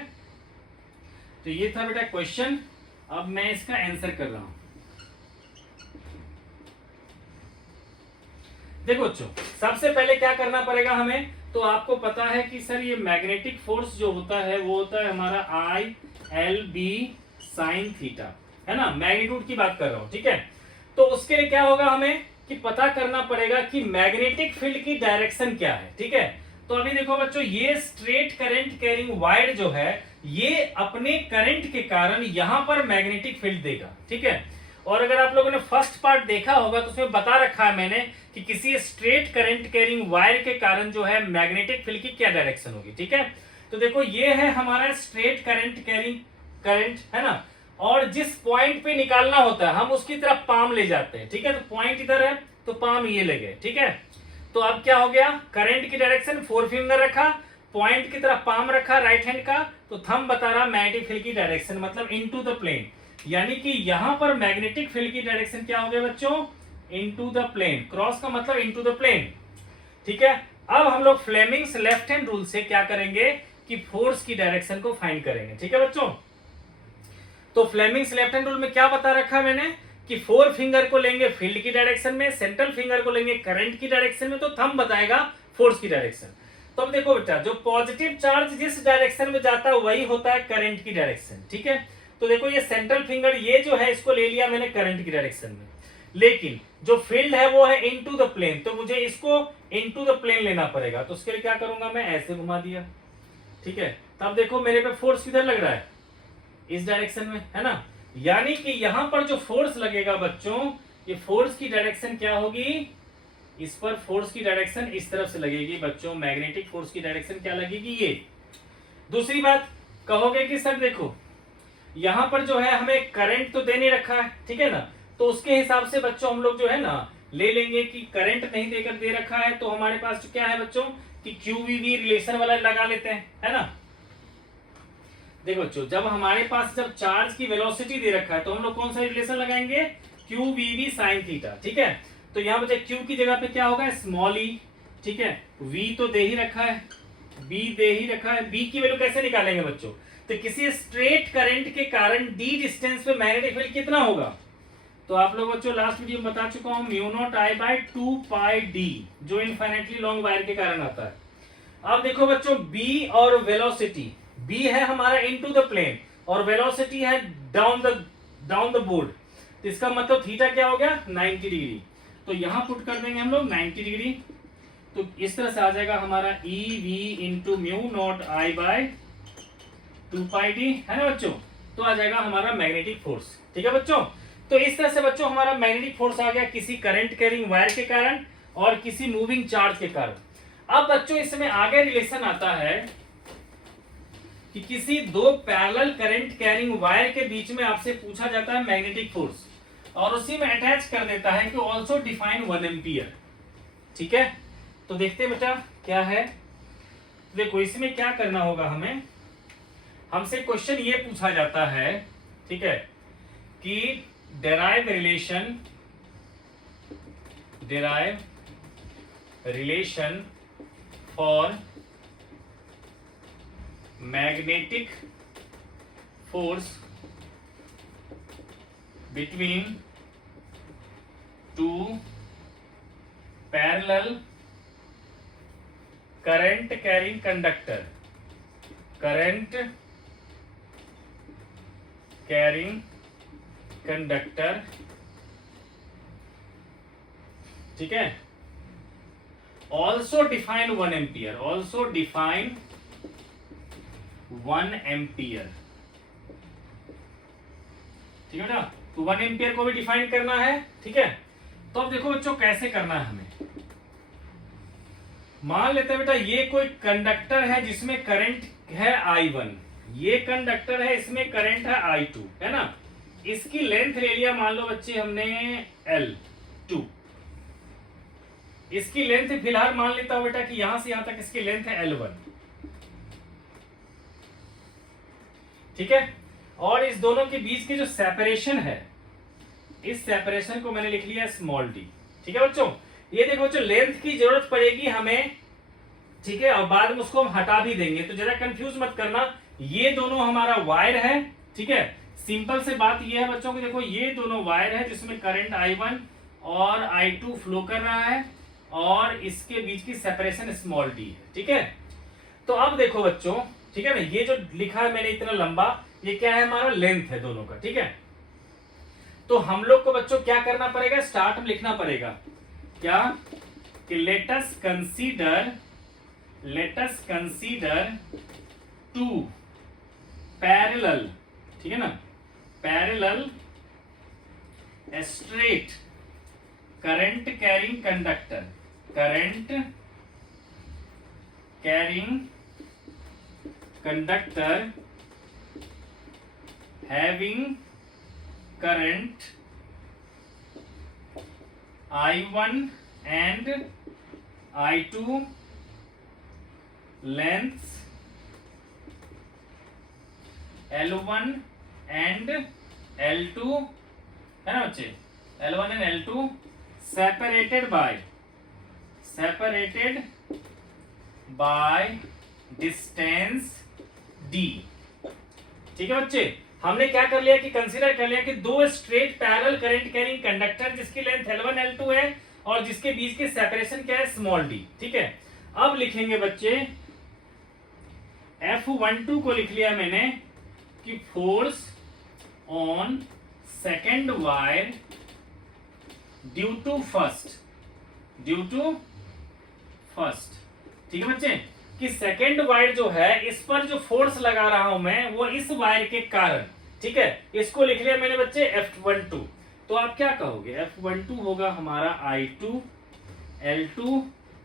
तो ये था बेटा क्वेश्चन, अब मैं इसका आंसर कर रहा हूं। देखो बच्चों सबसे पहले क्या करना पड़ेगा हमें, तो आपको पता है कि सर ये मैग्नेटिक फोर्स जो होता है वो होता है हमारा I L B sine theta, है ना, मैग्नीट्यूड की बात कर रहा हूं, ठीक है। तो उसके लिए क्या होगा हमें कि पता करना पड़ेगा कि मैग्नेटिक फील्ड की डायरेक्शन क्या है, ठीक है। तो अभी देखो बच्चों ये स्ट्रेट करंट कैरिंग वायर जो है ये अपने करंट के कारण यहां पर मैग्नेटिक फील्ड देगा, ठीक है। और अगर आप लोगों ने फर्स्ट पार्ट देखा होगा तो उसमें बता रखा है मैंने कि किसी स्ट्रेट करंट कैरिंग वायर के कारण जो है मैग्नेटिक फील्ड की क्या डायरेक्शन होगी, ठीक है। तो देखो ये है हमारा स्ट्रेट करंट कैरिंग करंट, है ना, और जिस पॉइंट पे निकालना होता है हम उसकी तरफ पाम ले जाते हैं, ठीक है। तो पॉइंट इधर है तो पाम ये लगे, ठीक है। तो अब क्या हो गया, करंट की डायरेक्शन फोर फिंगर रखा, पॉइंट की तरफ पाम रखा राइट हैंड का, तो थंब बता रहा मैग्नेटिक फील्ड की डायरेक्शन, मतलब इनटू द प्लेन, यानी कि यहां पर मैग्नेटिक फील्ड की डायरेक्शन क्या हो गया बच्चों, इनटू द प्लेन। क्रॉस का मतलब इनटू द प्लेन, ठीक है। अब हम लोग फ्लेमिंग्स लेफ्ट हैंड रूल से क्या करेंगे कि फोर्स की डायरेक्शन को फाइंड करेंगे, ठीक है बच्चों। तो फ्लेमिंग्स लेफ्ट हैंड रूल में क्या बता रखा मैंने कि फोर फिंगर को लेंगे फील्ड की डायरेक्शन में, सेंट्रल फिंगर को लेंगे करंट की डायरेक्शन में, तो थंब बताएगा फोर्स की डायरेक्शन। तो अब देखो बेटा, जो पॉजिटिव चार्ज जिस डायरेक्शन में जाता है वही होता है करंट की डायरेक्शन, ठीक है। तो देखो ये सेंट्रल फिंगर ये जो है इसको ले लिया मैंने करंट की डायरेक्शन में, लेकिन जो फील्ड है वो है इनटू द प्लेन, तो मुझे इसको इनटू द प्लेन लेना पड़ेगा। तो उसके लिए क्या करूंगा मैं, ऐसे घुमा दिया, ठीक है। तब देखो मेरे पे फोर्स किधर लग रहा है, इस डायरेक्शन में, है ना। यानी कि यहां पर जो फोर्स लगेगा बच्चों, ये फोर्स की डायरेक्शन क्या होगी, इस पर फोर्स की डायरेक्शन इस तरफ से लगेगी बच्चों, मैग्नेटिक फोर्स की डायरेक्शन क्या लगेगी, ये। दूसरी बात कहोगे कि सर देखो यहां पर जो है हमें करंट तो दे नहीं रखा है, ठीक है ना, तो उसके हिसाब से बच्चों हम लोग जो है ना ले लेंगे कि करंट नहीं देकर दे रखा है, तो हमारे पास क्या है बच्चों कि QVV रिलेशन वाला लगा लेते हैं, है ना। देखो बच्चों, जब हमारे पास जब चार्ज की वेलोसिटी दे रखा है तो हम लोग कौन सा रिलेशन लगाएंगे, QVV sin थीटा, ठीक है। तो यहाँ बच्चे Q की जगह पे क्या होगा, स्मॉल e, ठीक है। V तो दे ही रखा है, B दे ही रखा है, B की वैल्यू कैसे निकालेंगे बच्चों, तो किसी स्ट्रेट करंट के कारण d डिस्टेंस पे मैग्नेटिक फील्ड कितना होगा, तो आप लोग बच्चों लास्ट वीडियो में बता चुका हूं, mu not I by 2πd, जो इनफाइनेटली लॉन्ग वायर के कारण आता है। अब देखो बच्चों B और वेलोसिटी, B है हमारा इनटू द प्लेन और वेलोसिटी है डाउन द बोर्ड, तो इसका मतलब थीटा क्या हो गया 90 डिग्री। तो यहां पुट कर देंगे हम लोग 90 डिग्री, तो इस तरह से आ जाएगा हमारा EV into mu not I by 2πd, है ना बच्चों। तो आ जाएगा हमारा मैग्नेटिक फोर्स, ठीक है बच्चों। तो इस तरह से बच्चों हमारा मैग्नेटिक फोर्स आ गया किसी करंट कैरिंग वायर के कारण और किसी मूविंग चार्ज के कारण। अब बच्चों इसमें आगे रिलेशन आता है कि किसी दो पैरेलल करंट कैरिंग वायर के बीच में आपसे पूछा जाता है मैग्नेटिक फोर्स, और उसी में अटैच कर देता है कि ऑल्सो डिफाइन 1 एम्पियर, ठीक है। तो देखते हैं बेटा क्या है, देखो इसमें क्या करना होगा हमें, हमसे क्वेश्चन ये पूछा जाता है, ठीक है, कि derive relation for magnetic force between two parallel current carrying conductor, current carrying conductor, ठीक है, also define 1 ampere, also define 1 ampere, ठीक है ना। तो 1 एम्पियर को भी डिफाइन करना है, ठीक है। तो अब देखो बच्चों कैसे करना है हमें, मान लेते हैं बेटा ये कोई कंडक्टर है जिसमें करंट है I1, ये कंडक्टर है इसमें करंट है I2, है ना। इसकी लेंथ ले लिया मान लो बच्चे हमने L2, इसकी लेंथ फिलहाल मान लेता हूं बेटा कि यहां से यहां तक इसकी लेंथ है L1, ठीक है। और इस दोनों के बीच की जो सेपरेशन है, इस सेपरेशन को मैंने लिख लिया स्मॉल d, ठीक है बच्चों। ये देखो बच्चों लेंथ की जरूरत पड़ेगी हमें, ठीक है, और बाद में उसको हम हटा भी देंगे, तो जरा कंफ्यूज मत करना, ये दोनों हमारा वायर है, ठीक है। सिंपल से बात ये है बच्चों कि देखो ये दोनों वायर है जिसमें करंट I1 और I2 फ्लो कर रहा है और इसके बीच की सेपरेशन स्मॉल d है, ठीक है। तो अब देखो बच्चों, ठीक है ना, ये जो लिखा है मैंने इतना लंबा, ये क्या है हमारा लेंथ है दोनों का, ठीक है। तो हम लोग को बच्चों क्या करना पड़ेगा, स्टार्ट में लिखना पड़ेगा क्या कि let us consider two parallel, ठीक है ना, parallel straight current carrying conductor having current I1 and I2 lengths L1 and L2 है ना बच्चे, L1 and L2 separated by distance D। ठीक है बच्चे, हमने क्या कर लिया कि कंसीडर कर लिया कि दो straight parallel current carrying conductor जिसकी लेंथ L1 L2 है और जिसके बीच की सेपरेशन क्या है, स्मॉल d। ठीक है, अब लिखेंगे बच्चे F12 को लिख लिया मैंने कि force on second wire due to first. ठीक है बच्चे, कि सेकेंड वायर जो है इस पर जो फोर्स लगा रहा हूं मैं वो इस वायर के कारण। ठीक है, इसको लिख लिया मैंने बच्चे F12। तो आप क्या कहोगे, F12 होगा हमारा I2 L2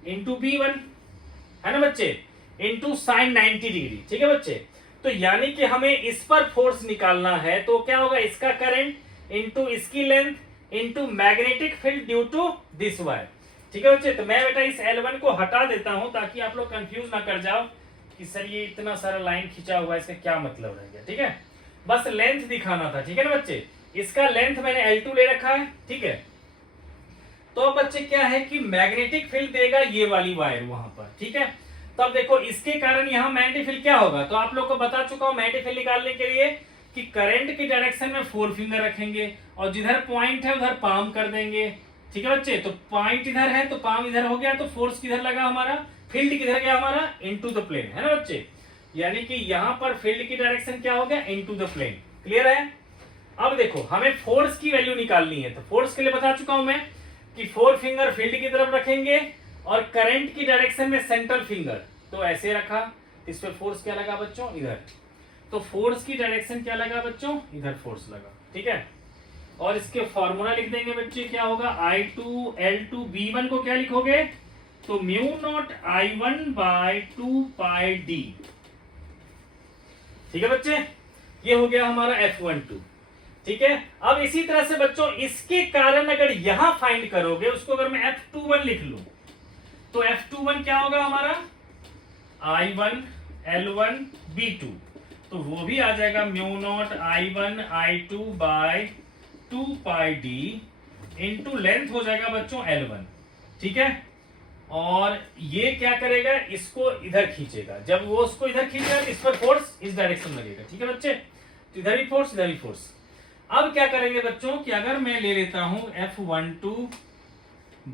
इंटू B1, है ना बच्चे, इंटू साइन 90 डिग्री। ठीक है बच्चे, तो यानी कि हमें इस पर फोर्स निकालना है तो क्या होगा, इसका करंट इंटू इसकी length into magnetic field due to this wire. ठीक है बच्चे, तो मैं बेटा इस L1 को हटा देता हूं ताकि आप लोग कंफ्यूज ना कर जाओ कि सर ये इतना सारा लाइन खींचा हुआ है, इसका क्या मतलब रह गया। ठीक है, बस लेंथ दिखाना था। ठीक है ना बच्चे, इसका लेंथ मैंने L2 ले रखा है। ठीक है, तो अब बच्चे क्या है कि मैग्नेटिक फील्ड देगा ये वाली वायर वहां पर। ठीक है, तो अब देखो इसके कारण यहाँ मैग्नेटिक फील्ड क्या होगा, तो आप लोग को बता चुका हूं मैग्नेटिक फील्ड निकालने के लिए कि करंट की डायरेक्शन में 4 फिंगर रखेंगे और जिधर पॉइंट है उधर पाम कर देंगे। ठीक है बच्चे, तो पॉइंट इधर है तो पाम इधर हो गया, तो फोर्स किधर लगा हमारा, फील्ड किधर गया हमारा, इनटू द प्लेन, है ना बच्चे। यानी कि यहां पर फील्ड की डायरेक्शन क्या हो गया, इनटू द प्लेन। क्लियर है। अब देखो हमें फोर्स की वैल्यू निकालनी है, तो फोर्स के लिए बता चुका हूं मैं कि 4 फिंगर फील्ड की तरफ रखेंगे और करंट की डायरेक्शन में सेंट्रल फिंगर, तो ऐसे रखा, इस पे फोर्स क्या लगा बच्चों, इधर, तो फोर्स की डायरेक्शन क्या लगा बच्चों, इधर फोर्स लगा। ठीक है, और इसके फॉर्मूला लिख देंगे बच्चे, क्या होगा, I2 L2 B1 को क्या लिखोगे, तो mu naught I1 bye 2 pi D। ठीक है बच्चे, ये हो गया हमारा F12। ठीक है, अब इसी तरह से बच्चों इसके कारण अगर यहां फाइंड करोगे उसको अगर मैं F21 लिख लूं तो F21 क्या होगा हमारा, I1 L1 B2, तो वो भी आ जाएगा mu naught I1 I2 by 2 pi D into length हो जाएगा बच्चों L1। ठीक है, और ये क्या करेगा, इसको इधर खींचेगा, जब वो उसको इधर खींचेगा इस पर फोर्स इस डायरेक्शन में लगेगा। ठीक है बच्चे, तो इधर ही फोर्स इधर ही फोर्स। अब क्या करेंगे बच्चों कि अगर मैं ले लेता हूं F12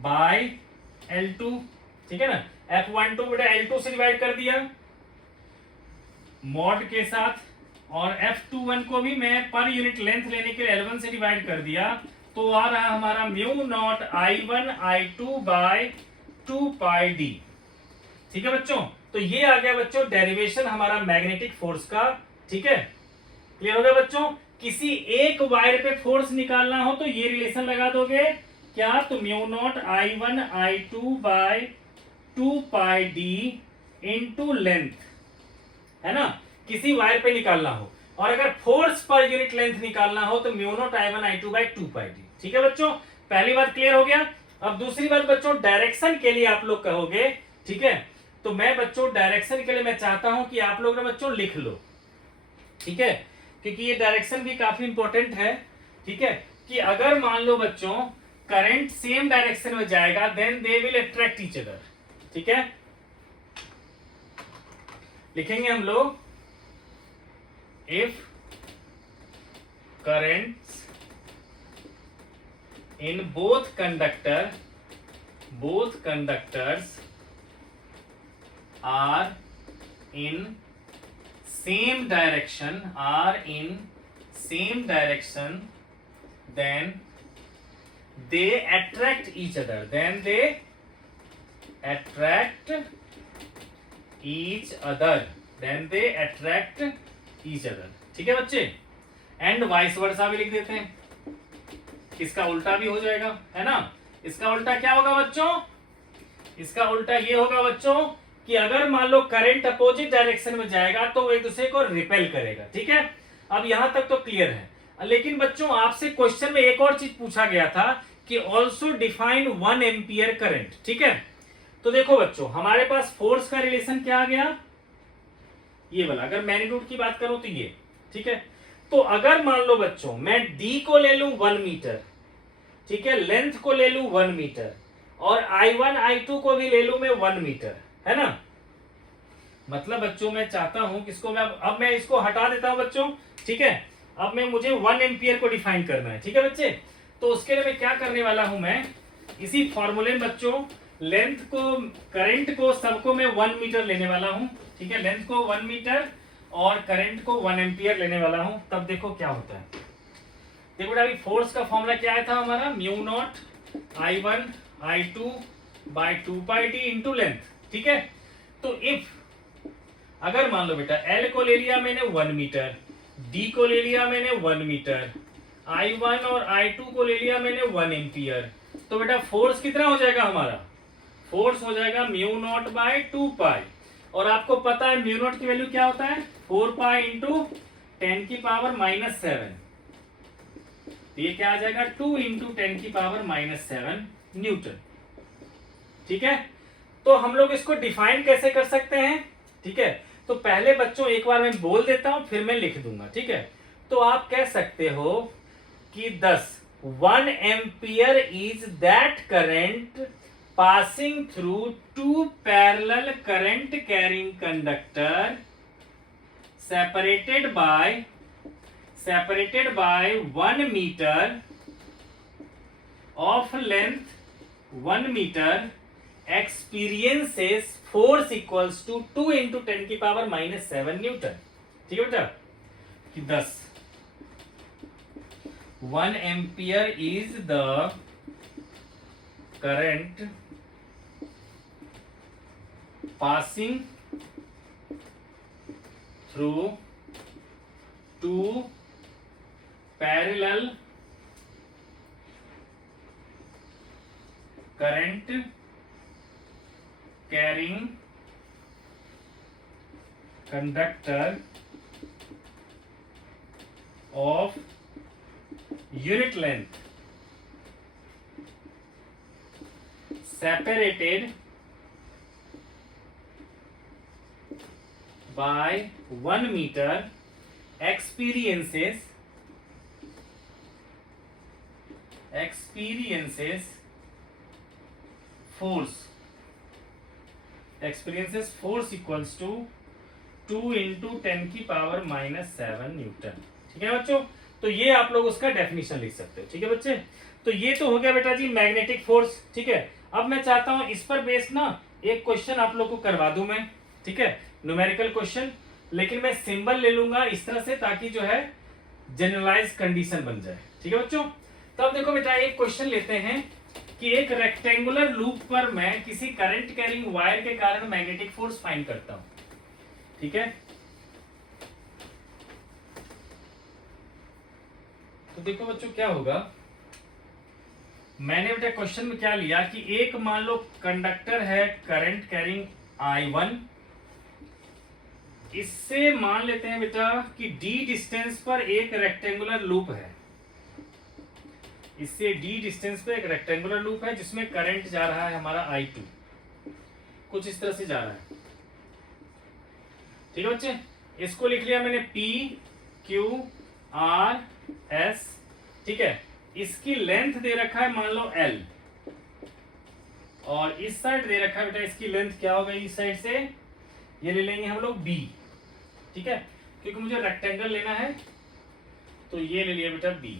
बाय L2, ठीक है ना, F12 बेटा L2 से डिवाइड कर दिया मॉड के साथ, और F21 को भी मैं पर यूनिट लेंथ लेने के लिए L1 से डिवाइड कर दिया, तो आ रहा हमारा mu naught I1 I2 by 2 pi D। ठीक है बच्चों, तो ये आ गया बच्चों डेरिवेशन हमारा मैग्नेटिक फोर्स का। ठीक है, क्लियर हो गया बच्चों। किसी एक वायर पे फोर्स निकालना हो तो ये रिलेशन लगा दोगे क्या, तो mu naught I1 I2 by 2 pi D into length, है ना, किसी वायर पे निकालना हो, और अगर फोर्स पर यूनिट लेंथ निकालना हो तो mu naught I1 I2 by 2 pi D। ठीक है बच्चों, पहली बात क्लियर हो गया। अब दूसरी बात बच्चों, डायरेक्शन के लिए आप लोग कहोगे, ठीक है, तो मैं बच्चों डायरेक्शन के लिए मैं चाहता हूं कि आप लोग ना बच्चों लिख लो। ठीक है, क्योंकि ये डायरेक्शन भी काफी इंपॉर्टेंट है। ठीक है, कि अगर मान लो बच्चों करंट सेम डायरेक्शन में जाएगा then they will attract each other. ठीक है, लिखेंगे हम लोग, if currents in both conductors are in same direction, then they attract each other, ठीक है बच्चे, एंड वाइस वर्सा भी लिख देते हैं, इसका उल्टा भी हो जाएगा, है ना। इसका उल्टा क्या होगा बच्चों, इसका उल्टा ये होगा बच्चों कि अगर मान लो करंट अपोजिट डायरेक्शन में जाएगा तो वो एक दूसरे को रिपेल करेगा। ठीक है, अब यहां तक तो क्लियर है। लेकिन बच्चों आपसे क्वेश्चन में एक और चीज पूछा गया था कि ऑल्सो डिफाइन 1 एम्पियर करंट। ठीक है, तो देखो बच्चों हमारे पास फोर्स का रिलेशन क्या आ गया, ये वाला। अगर मैग्नीट्यूड की बात करूं तो ये, ठीक है। तो अगर मान लो बच्चों मैं डी को ले लूं 1 मीटर, ठीक है, लेंथ को ले लूं 1 मीटर, और I1 I2 को भी ले लूं मैं 1 मीटर, है ना। मतलब बच्चों मैं चाहता हूं किसको, मैं अब मैं इसको हटा देता हूं बच्चों। ठीक है, अब मैं मुझे 1 एम्पियर को डिफाइन करना है। ठीक है बच्चे, तो उसके लिए मैं क्या करने वाला हूं, मैं इसी फॉर्मूले में बच्चों लेंथ को, करंट को, सबको मैं 1 मीटर लेने वाला हूं। ठीक है, लेंथ को 1 मीटर और करंट को 1 एम्पियर लेने वाला हूं। तब देखो क्या होता है। देखो अभी फोर्स का फॉर्मूला क्या आया था हमारा, mu naught I1 I2 by 2 pi T into length. ठीक है, तो इफ अगर मान लो बेटा L को ले लिया मैंने 1 मीटर, D को ले लिया मैंने 1 मीटर, I1 और I2 को ले लिया मैंने 1 एम्पियर, तो बेटा फोर्स कितना हो जाएगा हमारा, फोर्स हो जाएगा म्यू नॉट बाय 2 पाई। और आपको पता है म्यू नॉट की वैल्यू क्या होता है, 4 पाई इंटू 10 की पावर -7। तो ये क्या आ जाएगा, 2 इंटू 10 की पावर -7 न्यूटन। ठीक है, तो हम लोग इसको डिफाइन कैसे कर सकते हैं। ठीक है, तो पहले बच्चों एक बार मैं बोल देता हूं फिर मैं लिख दूंगा। ठीक है, तो आप कह सकते हो कि 1 ampere is that current passing through 2 parallel current carrying conductor separated by 1 meter of length 1 meter experiences force equals to 2 into 10 की पावर -7 न्यूटन। ठीक है बेटा, कि 1 ampere is the current passing through 2 parallel current carrying conductor of unit length separated by 1 meter experiences force equals to 2 into 10 की power -7 Newton. ठीक है बच्चों, तो ये आप लोग उसका डेफिनेशन लिख सकते हो। ठीक है बच्चे, तो ये तो हो गया बेटा जी मैग्नेटिक फोर्स। ठीक है, अब मैं चाहता हूं इस पर बेस्ड ना एक क्वेश्चन आप लोग को करवा दूं मैं। ठीक है, न्यूमेरिकल क्वेश्चन, लेकिन मैं सिंबल ले लूंगा इस तरह से ताकि जो है जनरलाइज कंडीशन बन जाए। ठीक है बच्चों, तो अब देखो बेटा एक क्वेश्चन लेते हैं कि एक रेक्टेंगुलर लूप पर मैं किसी करंट कैरिंग वायर के कारण मैग्नेटिक फोर्स फाइंड करता हूं। ठीक है, तो देखो बच्चों क्या होगा, मैंने बेटा क्वेश्चन में क्या लिया कि एक मान लो कंडक्टर है करंट कैरिंग I1, इससे मान लेते हैं बेटा कि d डिस्टेंस पर एक रेक्टेंगुलर लूप है, इससे d डिस्टेंस पर एक रेक्टेंगुलर लूप है जिसमें करंट जा रहा है हमारा I2, कुछ इस तरह से जा रहा है। ठीक है बच्चे, इसको लिख लिया मैंने P Q R S। ठीक है, इसकी लेंथ दे रखा है मान लो L, और इस साइड दे रखा है बेटा इसकी लेंथ क्या होगा, इस साइड से ये ले लेंगे हम लोग B। ठीक है, क्योंकि मुझे रेक्टेंगल लेना है तो ये ले लिया बेटा B।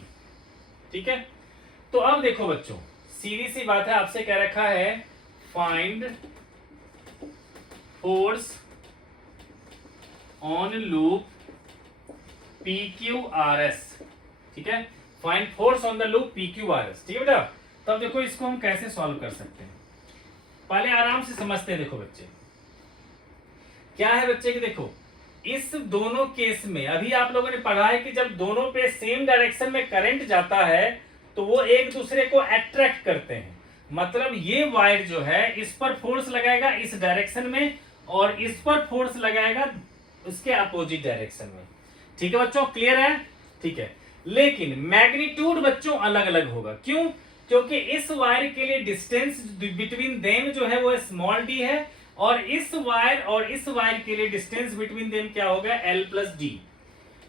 ठीक है, तो अब देखो बच्चों सीधी सी बात है, आपसे कह रखा है find force on loop PQRS। ठीक है, find force on the loop PQRS। ठीक है बेटा, तब देखो इसको हम कैसे सॉल्व कर सकते हैं, पहले आराम से समझते हैं। देखो बच्चे क्या है बच्चे कि देखो इस दोनों केस में अभी आप लोगों ने पढ़ा है कि जब दोनों पे सेम डायरेक्शन में करंट जाता है तो वो एक दूसरे को अट्रैक्ट करते हैं। मतलब ये वायर जो है इस पर फोर्स लगाएगा इस डायरेक्शन में और इस पर फोर्स लगाएगा उसके अपोजिट डायरेक्शन में। ठीक है बच्चों, क्लियर है? ठीक है, लेकिन मैग्नीट्यूड बच्चों अलग अलग होगा। क्यों? क्योंकि इस वायर के लिए डिस्टेंस बिटवीन देम जो है वो स्मॉल डी है, और इस वायर के लिए डिस्टेंस बिटवीन देम क्या होगा? L plus D.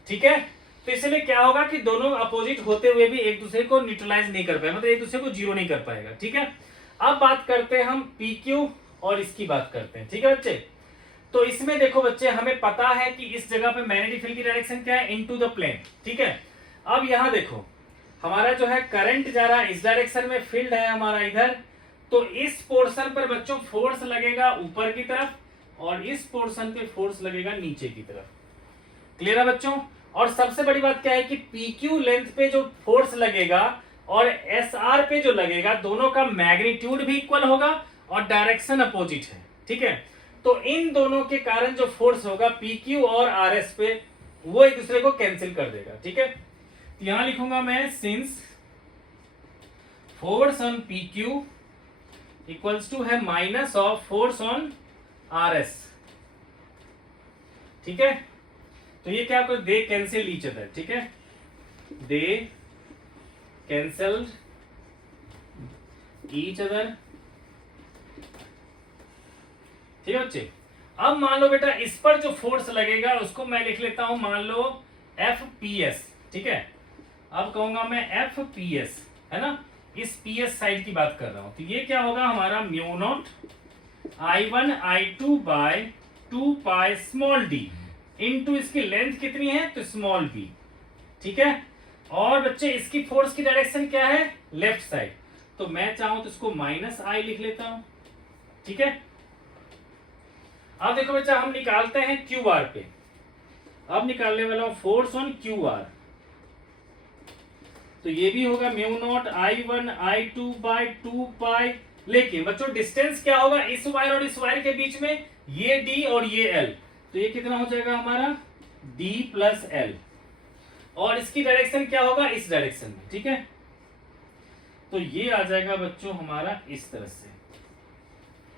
ठीक है, तो इसलिए क्या होगा कि दोनों अपोजिट होते हुए भी एक दूसरे को न्यूट्रलाइज नहीं कर पाएगा, मतलब एक दूसरे को जीरो नहीं कर पाएगा। ठीक है, अब बात करते हैं हम पी क्यू और इसकी बात करते हैं। ठीक है बच्चे, तो इसमें देखो बच्चे, हमें पता है कि इस जगह पे मैग्नेटिक फील्ड की डायरेक्शन क्या है? Into the plane. ठीक है, अब यहां देखो हमारा जो है करंट जा रहा है इस डायरेक्शन में, फील्ड है हमारा इधर, तो इस पोर्शन पर बच्चों फोर्स लगेगा ऊपर की तरफ, और इस पोर्शन पे फोर्स लगेगा नीचे की तरफ। क्लियर है बच्चों? और सबसे बड़ी बात क्या है कि PQ लेंथ पे जो फोर्स लगेगा और SR पे जो लगेगा, दोनों का मैग्नीट्यूड भी इक्वल होगा और डायरेक्शन अपोजिट है। ठीक है, तो इन दोनों के कारण जो फोर्स होगा PQ और RS पे, वो एक दूसरे को कैंसिल कर देगा। ठीक है, यहां लिखूंगा मैं, since force on PQ equals to है minus of force on RS। ठीक है, तो ये क्या, दे कैंसिल ईच अदर। ठीक है, दे कैंसल्ड ईच अदर। ठीक है बच्चे, अब मान लो बेटा इस पर जो फोर्स लगेगा उसको मैं लिख लेता हूं, मान लो FPS। ठीक है, अब कहूंगा मैं FPS, है ना, इस PS साइड की बात कर रहा हूं, तो ये क्या होगा हमारा? Mu naught I1 I2 by 2 pi small D into इसकी लेंथ कितनी है? तो स्मॉल बी। ठीक है, और बच्चे इसकी फोर्स की डायरेक्शन क्या है? लेफ्ट साइड, तो मैं चाहूं तो इसको माइनस आई लिख लेता हूं। ठीक है, अब देखो बच्चा हम निकालते हैं क्यू आर पे। अब निकालने वाला हूं फोर्स ऑन क्यू आर, तो ये भी होगा mu naught I1 I2 by 2 पाई, लेकिन बच्चों डिस्टेंस क्या होगा इस वायर और इस वायर के बीच में? ये D और ये L, तो ये कितना हो जाएगा हमारा? D प्लस L, और इसकी डायरेक्शन क्या होगा? इस डायरेक्शन में। ठीक है, तो ये आ जाएगा बच्चों हमारा इस तरह से।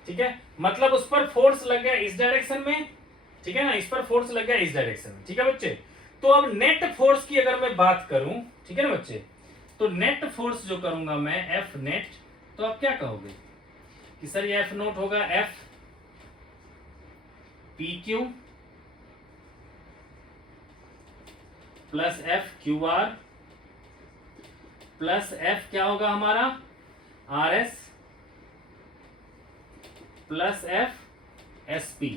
ठीक है, मतलब उस पर फोर्स लग गया इस डायरेक्शन में, ठीक है ना, इस पर फोर्स लग गया इस डायरेक्शन में। ठीक है बच्चे, तो अब नेट फोर्स की अगर मैं बात करूं, ठीक है ना बच्चे, तो नेट फोर्स जो करूंगा मैं एफ नेट, तो आप क्या कहोगे कि सर ये एफ नोट होगा F P Q plus F Q R plus F क्या होगा हमारा? R S plus F S P.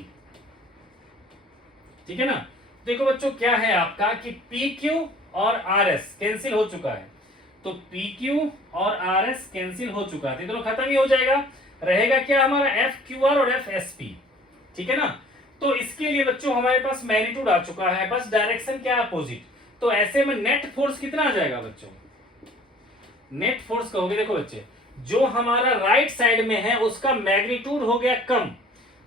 ठीक है ना, देखो बच्चों क्या है आपका कि पी क्यू और आर एस कैंसिल हो चुका है, तो पी क्यू और आर एस कैंसिल हो चुका है, दोनों खत्म ही हो जाएगा। रहेगा क्या हमारा? एफ क्यू आर और एफ एस पी। ठीक है ना, तो इसके लिए बच्चों हमारे पास मैग्नीट्यूड आ चुका है, बस डायरेक्शन क्या है? अपोजिट। तो ऐसे में नेट फोर्स कितना आ जाएगा बच्चों? नेट फोर्स कहोगे, देखो बच्चे जो हमारा राइट साइड में है उसका मैग्नीट्यूड हो गया कम,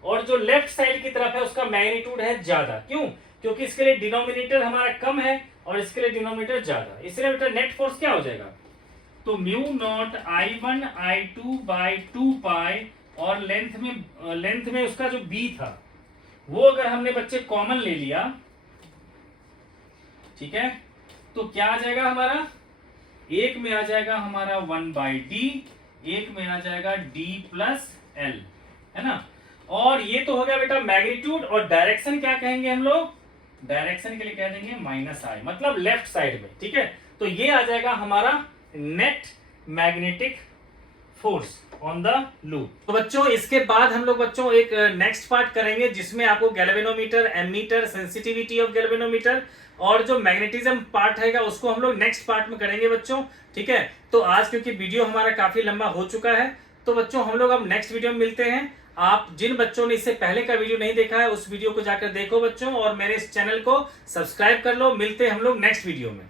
और जो लेफ्ट साइड की तरफ है उसका मैग्नीट्यूड है ज्यादा। क्यों? क्योंकि इसके लिए डिनोमिनेटर हमारा कम है और इसके लिए डिनोमिनेटर ज्यादा, इसलिए बेटा नेट फोर्स क्या हो जाएगा? तो mu naught I1 I2 by 2 पाई, और लेंथ में उसका जो बी था वो अगर हमने बच्चे कॉमन ले लिया, ठीक है, तो क्या आ जाएगा हमारा? एक में आ जाएगा हमारा 1 बाई डी, एक में आ जाएगा d प्लस एल, है ना। और ये तो हो गया बेटा मैग्नीट्यूड, और डायरेक्शन क्या कहेंगे हम लोग? डायरेक्शन के लिए कह देंगे माइनस आई, मतलब लेफ्ट साइड में। ठीक है, तो ये आ जाएगा हमारा net magnetic force on the loop. तो बच्चों इसके बाद हम लोग बच्चों एक नेक्स्ट पार्ट करेंगे जिसमें आपको galvanometer, ammeter, sensitivity of galvanometer और जो मैग्नेटिज्म पार्ट है उसको हम लोग नेक्स्ट पार्ट में करेंगे बच्चों। ठीक है, तो आज क्योंकि वीडियो हमारा काफी लंबा हो चुका है, तो बच्चों हम लोग अब नेक्स्ट वीडियो में मिलते हैं। आप जिन बच्चों ने इससे पहले का वीडियो नहीं देखा है उस वीडियो को जाकर देखो बच्चों, और मेरे इस चैनल को सब्सक्राइब कर लो। मिलते हैं हम लोग नेक्स्ट वीडियो में।